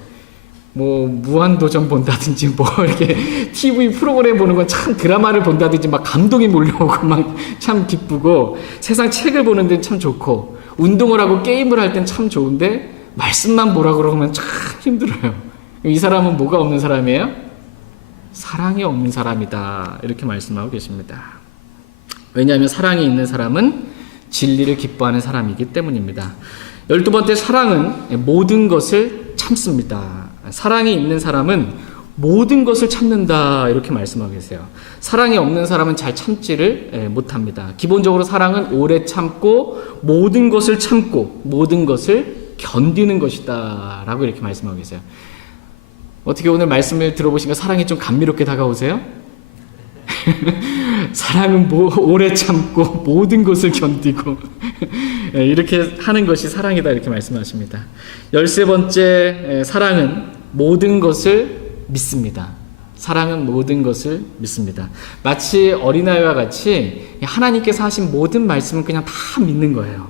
뭐 무한도전 본다든지 뭐 이렇게 TV 프로그램 보는 건 참, 드라마를 본다든지 막 감동이 몰려오고 막 참 기쁘고, 세상 책을 보는 데는 참 좋고, 운동을 하고 게임을 할 땐 참 좋은데 말씀만 보라 그러면 참 힘들어요. 이 사람은 뭐가 없는 사람이에요? 사랑이 없는 사람이다 이렇게 말씀하고 계십니다. 왜냐하면 사랑이 있는 사람은 진리를 기뻐하는 사람이기 때문입니다. 12번째, 사랑은 모든 것을 참습니다. 사랑이 있는 사람은 모든 것을 참는다 이렇게 말씀하고 계세요. 사랑이 없는 사람은 잘 참지를 못합니다. 기본적으로 사랑은 오래 참고 모든 것을 참고 모든 것을 견디는 것이다 라고 이렇게 말씀하고 계세요. 어떻게 오늘 말씀을 들어보시니까 사랑이 좀 감미롭게 다가오세요? 사랑은 오래 참고 모든 것을 견디고 이렇게 하는 것이 사랑이다 이렇게 말씀하십니다. 13번째, 사랑은 모든 것을 믿습니다. 사랑은 모든 것을 믿습니다. 마치 어린아이와 같이 하나님께서 하신 모든 말씀은 그냥 다 믿는 거예요.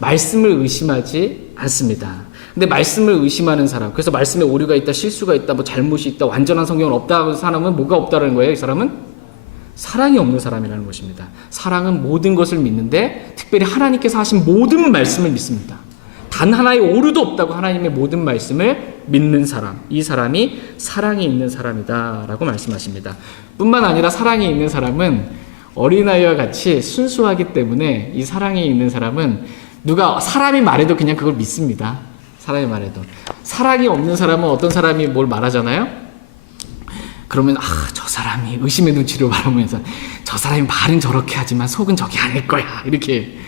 말씀을 의심하지 않습니다. 근데 말씀을 의심하는 사람, 그래서 말씀에 오류가 있다, 실수가 있다, 뭐 잘못이 있다, 완전한 성경은 없다 하는 사람은 뭐가 없다는 거예요? 이 사람은 사랑이 없는 사람이라는 것입니다. 사랑은 모든 것을 믿는데 특별히 하나님께서 하신 모든 말씀을 믿습니다. 단 하나의 오류도 없다고 하나님의 모든 말씀을 믿는 사람, 이 사람이 사랑이 있는 사람이다 라고 말씀하십니다. 뿐만 아니라 사랑이 있는 사람은 어린아이와 같이 순수하기 때문에 이 사랑이 있는 사람은 누가 사람이 말해도 그냥 그걸 믿습니다. 사람이 말해도. 사랑이 없는 사람은 어떤 사람이 뭘 말하잖아요? 그러면 저 사람이 의심의 눈치로 바라보면서 저 사람이 말은 저렇게 하지만 속은 저게 아닐 거야 이렇게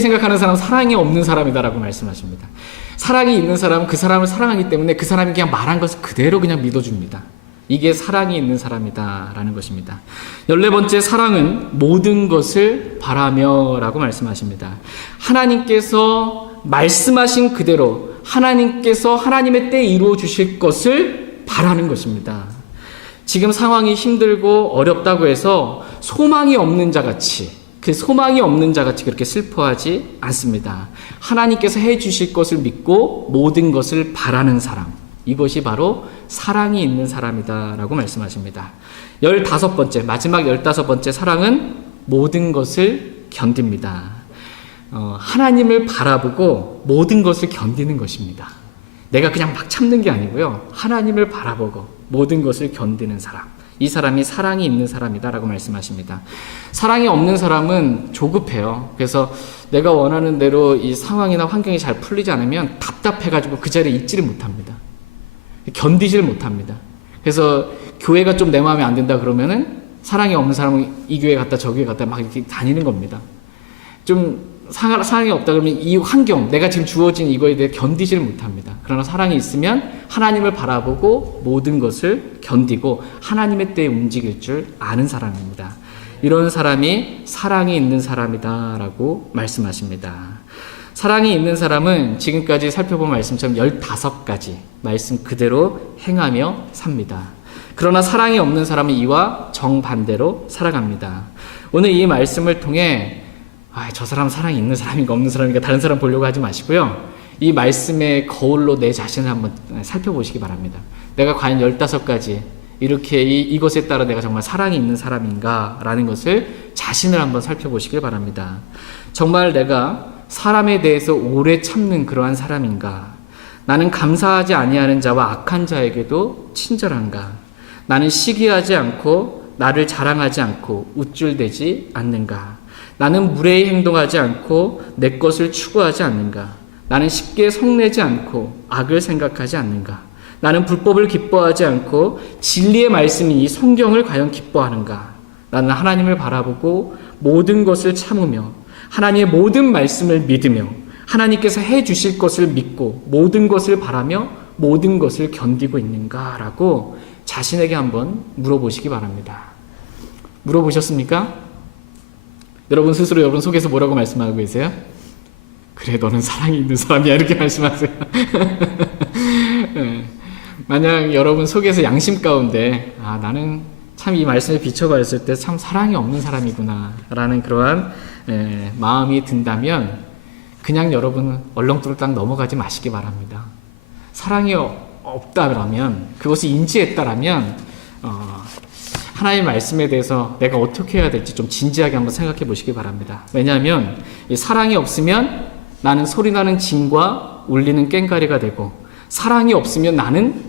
생각하는 사람은 사랑이 없는 사람이다라고 말씀하십니다. 사랑이 있는 사람은 그 사람을 사랑하기 때문에 그 사람이 그냥 말한 것을 그대로 그냥 믿어줍니다. 이게 사랑이 있는 사람이다라는 것입니다. 14번째, 사랑은 모든 것을 바라며 라고 말씀하십니다. 하나님께서 말씀하신 그대로 하나님께서 하나님의 때에 이루어 주실 것을 바라는 것입니다. 지금 상황이 힘들고 어렵다고 해서 소망이 없는 자같이 그렇게 슬퍼하지 않습니다. 하나님께서 해주실 것을 믿고 모든 것을 바라는 사람, 이것이 바로 사랑이 있는 사람이다 라고 말씀하십니다. 15번째, 마지막 15번째, 사랑은 모든 것을 견딥니다. 하나님을 바라보고 모든 것을 견디는 것입니다. 내가 그냥 막 참는 게 아니고요, 하나님을 바라보고 모든 것을 견디는 사람, 이 사람이 사랑이 있는 사람이다 라고 말씀하십니다. 사랑이 없는 사람은 조급해요. 그래서 내가 원하는 대로 이 상황이나 환경이 잘 풀리지 않으면 답답해가지고 그 자리에 있지를 못합니다. 견디지를 못합니다. 그래서 교회가 좀 내 마음에 안 든다 그러면은 사랑이 없는 사람은 이 교회 갔다 저 교회 갔다 막 이렇게 다니는 겁니다. 좀 사랑이 없다 그러면 이 환경, 내가 지금 주어진 이거에 대해 견디지를 못합니다. 그러나 사랑이 있으면 하나님을 바라보고 모든 것을 견디고 하나님의 때에 움직일 줄 아는 사람입니다. 이런 사람이 사랑이 있는 사람이다 라고 말씀하십니다. 사랑이 있는 사람은 지금까지 살펴본 말씀처럼 15가지 말씀 그대로 행하며 삽니다. 그러나 사랑이 없는 사람은 이와 정반대로 살아갑니다. 오늘 이 말씀을 통해 저 사람 사랑이 있는 사람인가 없는 사람인가 다른 사람 보려고 하지 마시고요, 이 말씀의 거울로 내 자신을 한번 살펴보시기 바랍니다. 내가 과연 15가지 이렇게 이것에 따라 내가 정말 사랑이 있는 사람인가 라는 것을 자신을 한번 살펴보시길 바랍니다. 정말 내가 사람에 대해서 오래 참는 그러한 사람인가? 나는 감사하지 아니하는 자와 악한 자에게도 친절한가? 나는 시기하지 않고 나를 자랑하지 않고 우쭐대지 않는가? 나는 무례히 행동하지 않고 내 것을 추구하지 않는가? 나는 쉽게 성내지 않고 악을 생각하지 않는가? 나는 불법을 기뻐하지 않고 진리의 말씀인 이 성경을 과연 기뻐하는가? 나는 하나님을 바라보고 모든 것을 참으며 하나님의 모든 말씀을 믿으며 하나님께서 해주실 것을 믿고 모든 것을 바라며 모든 것을 견디고 있는가? 라고 자신에게 한번 물어보시기 바랍니다. 물어보셨습니까? 여러분 스스로 여러분 속에서 뭐라고 말씀하고 계세요? 그래, 너는 사랑이 있는 사람이야, 이렇게 말씀하세요. 만약 여러분 속에서 양심 가운데 나는 참 이 말씀에 비춰봤을 때 참 사랑이 없는 사람이구나 라는 그러한 마음이 든다면 그냥 여러분 얼렁뚱땅 넘어가지 마시기 바랍니다. 사랑이 없다라면, 그것을 인지했다라면 하나님의 말씀에 대해서 내가 어떻게 해야 될지 좀 진지하게 한번 생각해 보시기 바랍니다. 왜냐하면 이 사랑이 없으면 나는 소리나는 징과 울리는 꽹과리가 되고, 사랑이 없으면 나는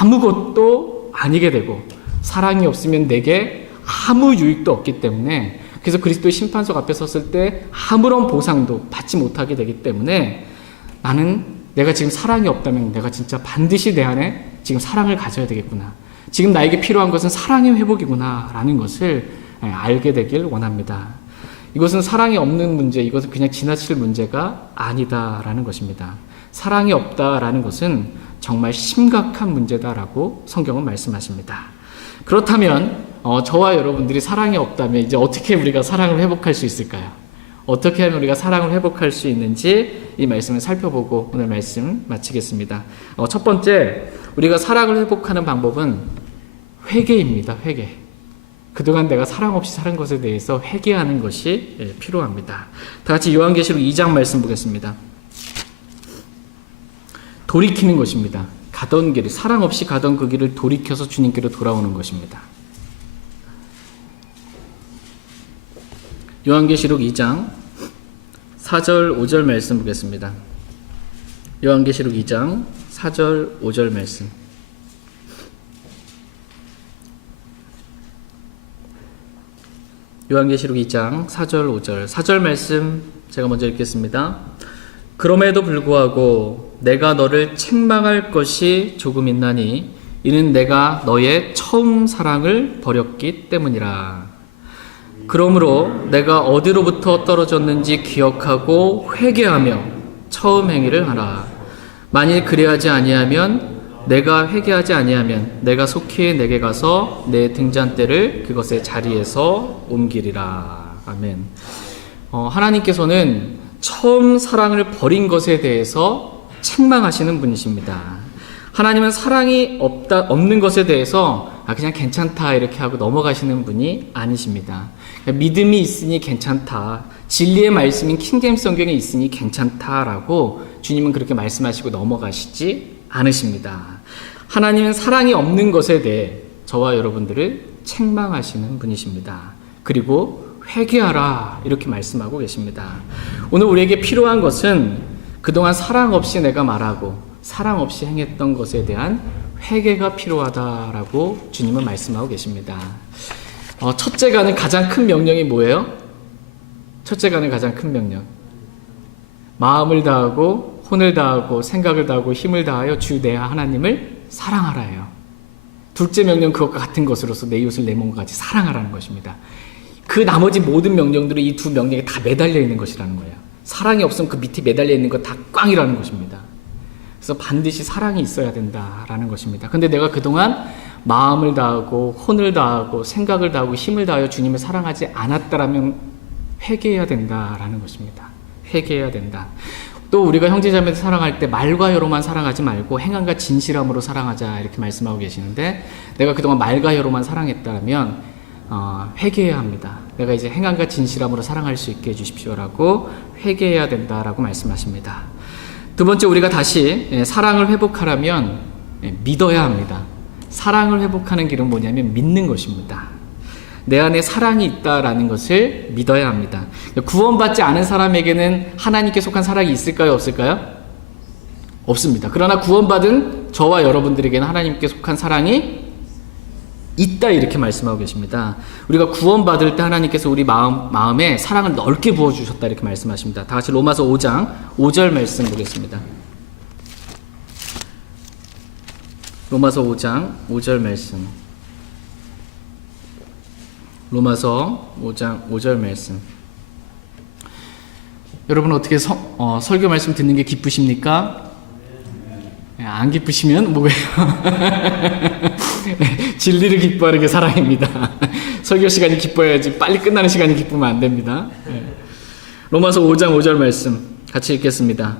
아무것도 아니게 되고, 사랑이 없으면 내게 아무 유익도 없기 때문에, 그래서 그리스도의 심판석 앞에 섰을 때 아무런 보상도 받지 못하게 되기 때문에 나는 내가 지금 사랑이 없다면 내가 진짜 반드시 내 안에 지금 사랑을 가져야 되겠구나, 지금 나에게 필요한 것은 사랑의 회복이구나 라는 것을 알게 되길 원합니다. 이것은 사랑이 없는 문제, 이것은 그냥 지나칠 문제가 아니다라는 것입니다. 사랑이 없다라는 것은 정말 심각한 문제다라고 성경은 말씀하십니다. 그렇다면 저와 여러분들이 사랑이 없다면 이제 어떻게 우리가 사랑을 회복할 수 있을까요? 어떻게 하면 우리가 사랑을 회복할 수 있는지 이 말씀을 살펴보고 오늘 말씀 마치겠습니다. 첫 번째, 우리가 사랑을 회복하는 방법은 회개입니다. 회개. 그동안 내가 사랑 없이 사는 것에 대해서 회개하는 것이 필요합니다. 다 같이 요한계시록 2장 말씀 보겠습니다. 돌이키는 것입니다. 가던 길, 사랑 없이 가던 그 길을 돌이켜서 주님께로 돌아오는 것입니다. 요한계시록 2장 4절 5절 말씀 보겠습니다. 요한계시록 2장 4절 5절 말씀. 요한계시록 2장 4절 5절 4절 말씀 제가 먼저 읽겠습니다. 그럼에도 불구하고 내가 너를 책망할 것이 조금 있나니 이는 내가 너의 처음 사랑을 버렸기 때문이라. 그러므로 내가 어디로부터 떨어졌는지 기억하고 회개하며 처음 행위를 하라. 만일 그리하지 아니하면 내가 회개하지 아니하면 내가 속히 내게 가서 내 등잔대를 그것의 자리에서 옮기리라. 아멘. 하나님께서는 처음 사랑을 버린 것에 대해서 책망하시는 분이십니다. 하나님은 사랑이 없는 것에 대해서 그냥 괜찮다 이렇게 하고 넘어가시는 분이 아니십니다. 믿음이 있으니 괜찮다, 진리의 말씀인 킹제임스 성경에 있으니 괜찮다라고 주님은 그렇게 말씀하시고 넘어가시지 않으십니다. 하나님은 사랑이 없는 것에 대해 저와 여러분들을 책망하시는 분이십니다. 그리고 회개하라 이렇게 말씀하고 계십니다. 오늘 우리에게 필요한 것은 그동안 사랑 없이 내가 말하고 사랑 없이 행했던 것에 대한 회개가 필요하다라고 주님은 말씀하고 계십니다. 첫째가 하는 가장 큰 명령이 뭐예요? 첫째가 하는 가장 큰 명령, 마음을 다하고 혼을 다하고 생각을 다하고 힘을 다하여 주 내 하나님을 사랑하라예요. 둘째 명령, 그것과 같은 것으로서 내 이웃을 내 몸과 같이 사랑하라는 것입니다. 그 나머지 모든 명령들은 이 두 명령에 다 매달려 있는 것이라는 거예요. 사랑이 없으면 그 밑에 매달려 있는 거 다 꽝이라는 것입니다. 그래서 반드시 사랑이 있어야 된다라는 것입니다. 근데 내가 그동안 마음을 다하고 혼을 다하고 생각을 다하고 힘을 다하여 주님을 사랑하지 않았다라면 회개해야 된다라는 것입니다. 회개해야 된다. 또 우리가 형제자매를 사랑할 때 말과 혀로만 사랑하지 말고 행함과 진실함으로 사랑하자 이렇게 말씀하고 계시는데, 내가 그동안 말과 혀로만 사랑했다면 회개해야 합니다. 내가 이제 행함과 진실함으로 사랑할 수 있게 해주십시오라고 회개해야 된다라고 말씀하십니다. 두 번째, 우리가 다시 사랑을 회복하려면 믿어야 합니다. 사랑을 회복하는 길은 뭐냐면 믿는 것입니다. 내 안에 사랑이 있다라는 것을 믿어야 합니다. 구원받지 않은 사람에게는 하나님께 속한 사랑이 있을까요? 없을까요? 없습니다. 그러나 구원받은 저와 여러분들에게는 하나님께 속한 사랑이 있다 이렇게 말씀하고 계십니다. 우리가 구원받을 때 하나님께서 우리 마음에 사랑을 넓게 부어주셨다 이렇게 말씀하십니다. 다 같이 로마서 5장 5절 말씀 보겠습니다. 로마서 5장 5절 말씀. 로마서 5장 5절 말씀. 여러분 어떻게 설교 말씀 듣는 게 기쁘십니까? 안 기쁘시면 뭐예요? 진리를 기뻐하는 게 사랑입니다. 설교 시간이 기뻐야지 빨리 끝나는 시간이 기쁘면 안 됩니다. 로마서 5장 5절 말씀 같이 읽겠습니다.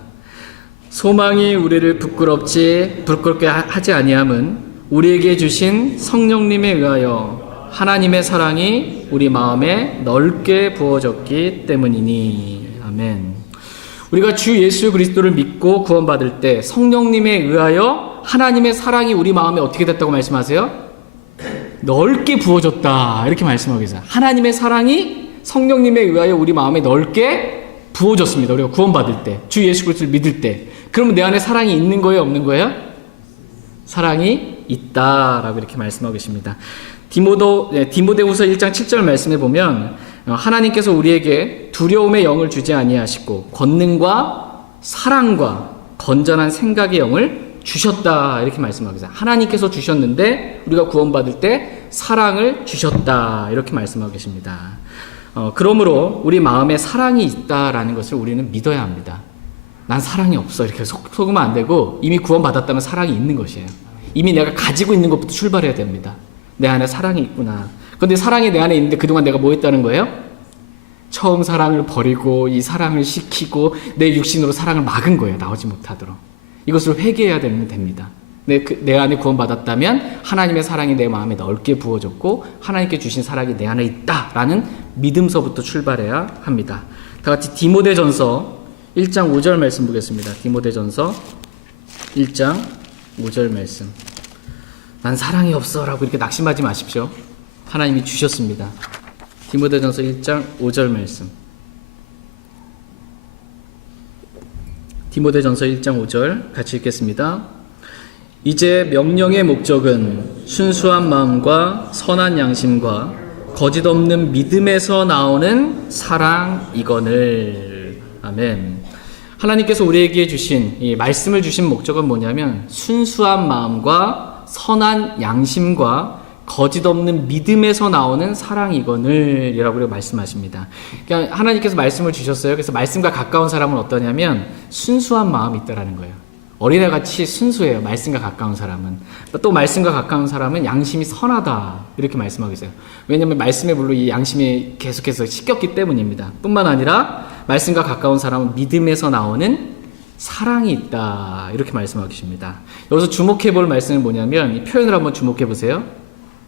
소망이 우리를 부끄럽게 하지 아니함은 우리에게 주신 성령님에 의하여 하나님의 사랑이 우리 마음에 넓게 부어졌기 때문이니. 아멘. 우리가 주 예수 그리스도를 믿고 구원받을 때 성령님에 의하여 하나님의 사랑이 우리 마음에 어떻게 됐다고 말씀하세요? 넓게 부어졌다 이렇게 말씀하고 계세요. 하나님의 사랑이 성령님에 의하여 우리 마음에 넓게 부어졌습니다. 우리가 구원받을 때, 주 예수 그리스도를 믿을 때. 그러면 내 안에 사랑이 있는 거예요? 없는 거예요? 사랑이 있다라고 이렇게 말씀하고 계십니다. 디모데후서 1장 7절 말씀에 보면 하나님께서 우리에게 두려움의 영을 주지 아니하시고 권능과 사랑과 건전한 생각의 영을 주셨다 이렇게 말씀하고 계세요. 하나님께서 주셨는데 우리가 구원받을 때 사랑을 주셨다 이렇게 말씀하고 계십니다. 그러므로 우리 마음에 사랑이 있다라는 것을 우리는 믿어야 합니다. 난 사랑이 없어 이렇게 속으면 안 되고, 이미 구원받았다면 사랑이 있는 것이에요. 이미 내가 가지고 있는 것부터 출발해야 됩니다. 내 안에 사랑이 있구나. 그런데 사랑이 내 안에 있는데 그동안 내가 뭐 했다는 거예요? 처음 사랑을 버리고 이 사랑을 식히고 내 육신으로 사랑을 막은 거예요. 나오지 못하도록. 이것을 회개해야 됩니다. 내 안에 구원받았다면 하나님의 사랑이 내 마음에 넓게 부어졌고 하나님께 주신 사랑이 내 안에 있다라는 믿음서부터 출발해야 합니다. 다 같이 디모데전서 1장 5절 말씀 보겠습니다. 디모데전서 1장 5절 말씀. 난 사랑이 없어 라고 이렇게 낙심하지 마십시오. 하나님이 주셨습니다. 디모데전서 1장 5절 말씀. 디모데전서 1장 5절 같이 읽겠습니다. 이제 명령의 목적은 순수한 마음과 선한 양심과 거짓 없는 믿음에서 나오는 사랑이거늘. 아멘. 하나님께서 우리에게 주신 이 말씀을 주신 목적은 뭐냐면 순수한 마음과 선한 양심과 거짓 없는 믿음에서 나오는 사랑이거늘 이라고 말씀하십니다. 그러니까 하나님께서 말씀을 주셨어요. 그래서 말씀과 가까운 사람은 어떠냐면 순수한 마음이 있다라는 거예요. 어린애같이 순수해요. 말씀과 가까운 사람은. 또 말씀과 가까운 사람은 양심이 선하다 이렇게 말씀하고 있어요. 왜냐하면 말씀에 물로 이 양심이 계속해서 씻겼기 때문입니다. 뿐만 아니라 말씀과 가까운 사람은 믿음에서 나오는 사랑이 있다 이렇게 말씀하고 계십니다. 여기서 주목해 볼 말씀은 뭐냐면 이 표현을 한번 주목해 보세요.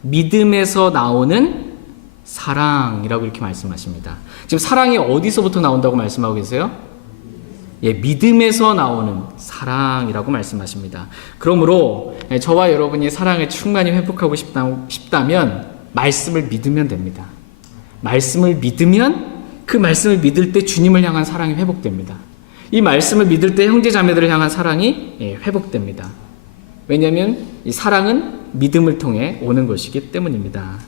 믿음에서 나오는 사랑이라고 이렇게 말씀하십니다. 지금 사랑이 어디서부터 나온다고 말씀하고 계세요? 믿음에서 나오는 사랑이라고 말씀하십니다. 그러므로 저와 여러분이 사랑을 충만히 회복하고 싶다면 말씀을 믿으면 됩니다. 말씀을 믿으면 그 말씀을 믿을 때 주님을 향한 사랑이 회복됩니다. 이 말씀을 믿을 때 형제 자매들을 향한 사랑이 회복됩니다. 왜냐하면 이 사랑은 믿음을 통해 오는 것이기 때문입니다.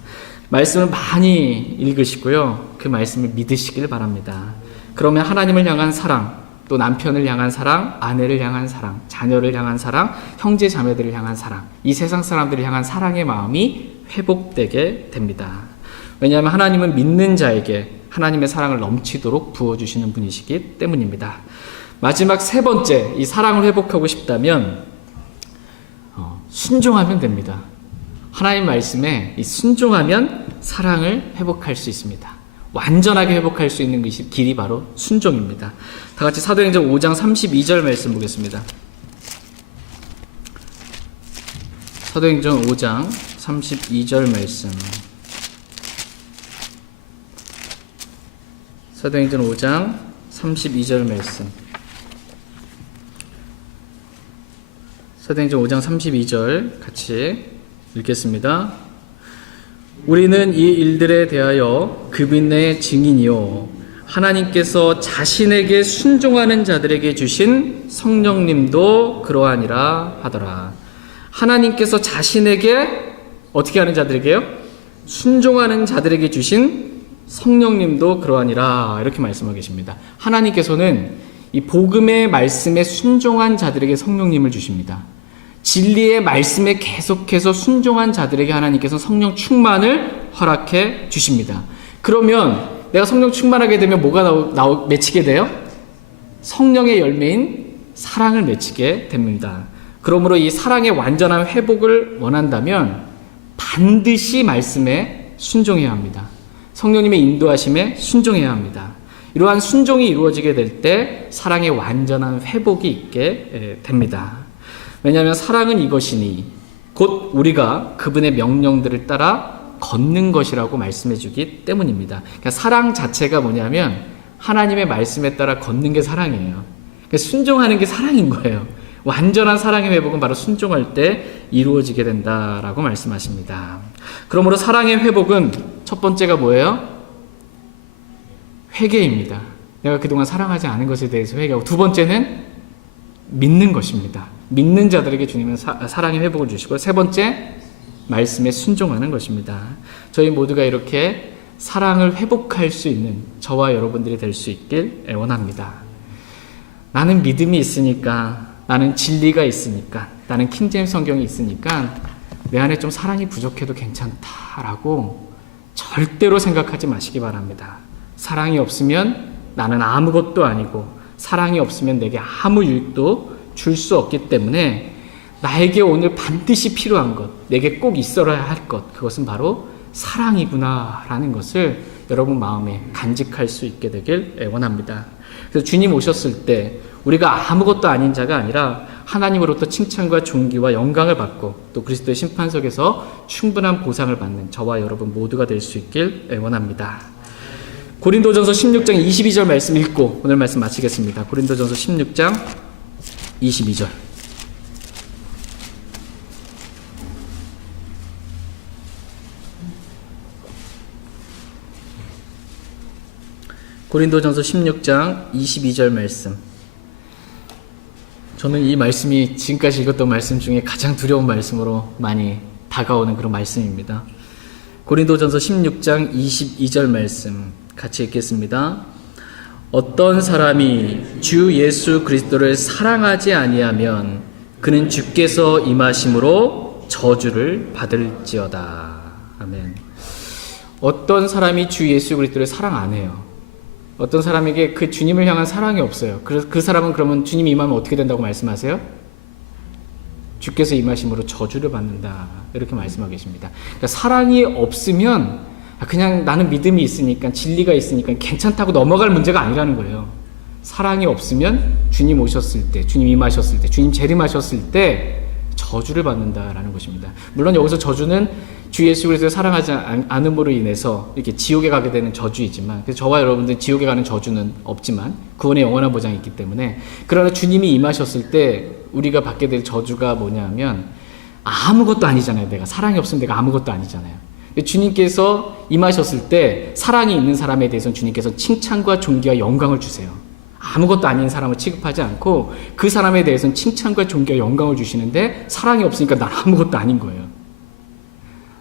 말씀을 많이 읽으시고요. 그 말씀을 믿으시길 바랍니다. 그러면 하나님을 향한 사랑, 또 남편을 향한 사랑, 아내를 향한 사랑, 자녀를 향한 사랑, 형제 자매들을 향한 사랑, 이 세상 사람들을 향한 사랑의 마음이 회복되게 됩니다. 왜냐하면 하나님은 믿는 자에게 하나님의 사랑을 넘치도록 부어주시는 분이시기 때문입니다. 마지막 세 번째, 이 사랑을 회복하고 싶다면 순종하면 됩니다. 하나님 말씀에 이 순종하면 사랑을 회복할 수 있습니다. 완전하게 회복할 수 있는 길이 바로 순종입니다. 다 같이 사도행전 5장 32절 말씀 보겠습니다. 사도행전 5장 32절 말씀. 사도행전 5장 32절 말씀. 사도행전 5장 32절 같이 읽겠습니다. 우리는 이 일들에 대하여 그분의 증인이요 하나님께서 자신에게 순종하는 자들에게 주신 성령님도 그러하니라 하더라. 하나님께서 자신에게 어떻게 하는 자들에게요? 순종하는 자들에게 주신 성령님도 그러하니라 이렇게 말씀하고 계십니다. 하나님께서는 이 복음의 말씀에 순종한 자들에게 성령님을 주십니다. 진리의 말씀에 계속해서 순종한 자들에게 하나님께서 성령 충만을 허락해 주십니다. 그러면 내가 성령 충만하게 되면 뭐가 맺히게 돼요? 성령의 열매인 사랑을 맺히게 됩니다. 그러므로 이 사랑의 완전한 회복을 원한다면 반드시 말씀에 순종해야 합니다. 성령님의 인도하심에 순종해야 합니다. 이러한 순종이 이루어지게 될 때 사랑의 완전한 회복이 있게 됩니다. 왜냐하면 사랑은 이것이니 곧 우리가 그분의 명령들을 따라 걷는 것이라고 말씀해 주기 때문입니다. 그러니까 사랑 자체가 뭐냐면 하나님의 말씀에 따라 걷는 게 사랑이에요. 그러니까 순종하는 게 사랑인 거예요. 완전한 사랑의 회복은 바로 순종할 때 이루어지게 된다라고 말씀하십니다. 그러므로 사랑의 회복은 첫 번째가 뭐예요? 회개입니다. 내가 그동안 사랑하지 않은 것에 대해서 회개하고, 두 번째는 믿는 것입니다. 믿는 자들에게 주님은 사랑의 회복을 주시고, 세 번째 말씀에 순종하는 것입니다. 저희 모두가 이렇게 사랑을 회복할 수 있는 저와 여러분들이 될 수 있길 원합니다. 나는 믿음이 있으니까, 나는 진리가 있으니까, 나는 킹제임스 성경이 있으니까 내 안에 좀 사랑이 부족해도 괜찮다라고 절대로 생각하지 마시기 바랍니다. 사랑이 없으면 나는 아무것도 아니고, 사랑이 없으면 내게 아무 유익도 줄 수 없기 때문에 나에게 오늘 반드시 필요한 것, 내게 꼭 있어야 할 것, 그것은 바로 사랑이구나라는 것을 여러분 마음에 간직할 수 있게 되길 원합니다. 그래서 주님 오셨을 때 우리가 아무것도 아닌 자가 아니라 하나님으로부터 칭찬과 존귀와 영광을 받고 또 그리스도의 심판석에서 충분한 보상을 받는 저와 여러분 모두가 될 수 있길 원합니다. 고린도전서 16장 22절 말씀 읽고 오늘 말씀 마치겠습니다. 고린도전서 16장 22절. 고린도전서 16장 22절 말씀. 저는 이 말씀이 지금까지 읽었던 말씀 중에 가장 두려운 말씀으로 많이 다가오는 그런 말씀입니다. 고린도전서 16장 22절 말씀 같이 읽겠습니다. 어떤 사람이 주 예수 그리스도를 사랑하지 아니하면 그는 주께서 임하심으로 저주를 받을지어다. 아멘. 어떤 사람이 주 예수 그리스도를 사랑 안 해요. 어떤 사람에게 그 주님을 향한 사랑이 없어요. 그래서 그 사람은 그러면 주님이 임하면 어떻게 된다고 말씀하세요? 주께서 임하심으로 저주를 받는다. 이렇게 말씀하고 계십니다. 그러니까 사랑이 없으면 그냥 나는 믿음이 있으니까 진리가 있으니까 괜찮다고 넘어갈 문제가 아니라는 거예요. 사랑이 없으면 주님 오셨을 때, 주님 임하셨을 때, 주님 재림하셨을 때 저주를 받는다라는 것입니다. 물론 여기서 저주는 주 예수 그리스도를 사랑하지 않음으로 인해서 이렇게 지옥에 가게 되는 저주이지만, 그래서 저와 여러분들 지옥에 가는 저주는 없지만 구원의 영원한 보장이 있기 때문에, 그러나 주님이 임하셨을 때 우리가 받게 될 저주가 뭐냐면 아무것도 아니잖아요. 내가 사랑이 없으면 내가 아무것도 아니잖아요. 주님께서 임하셨을 때 사랑이 있는 사람에 대해서는 주님께서 칭찬과 존귀와 영광을 주세요. 아무것도 아닌 사람을 취급하지 않고 그 사람에 대해서는 칭찬과 존귀와 영광을 주시는데, 사랑이 없으니까 난 아무것도 아닌 거예요.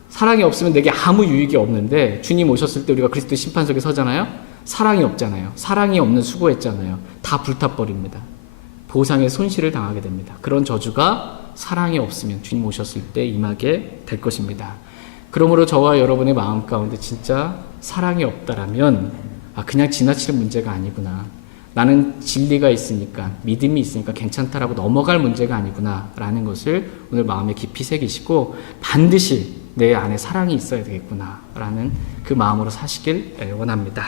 사랑이 없으면 내게 아무 유익이 없는데, 주님 오셨을 때 우리가 그리스도 심판석에 서잖아요. 사랑이 없잖아요. 사랑이 없는 수고했잖아요. 다 불타버립니다. 보상의 손실을 당하게 됩니다. 그런 저주가 사랑이 없으면 주님 오셨을 때 임하게 될 것입니다. 그러므로 저와 여러분의 마음 가운데 진짜 사랑이 없다라면 그냥 지나치는 문제가 아니구나, 나는 진리가 있으니까, 믿음이 있으니까 괜찮다라고 넘어갈 문제가 아니구나 라는 것을 오늘 마음에 깊이 새기시고, 반드시 내 안에 사랑이 있어야 되겠구나 라는 그 마음으로 사시길 원합니다.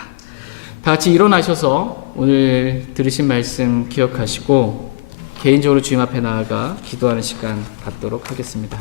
다 같이 일어나셔서 오늘 들으신 말씀 기억하시고 개인적으로 주님 앞에 나아가 기도하는 시간 갖도록 하겠습니다.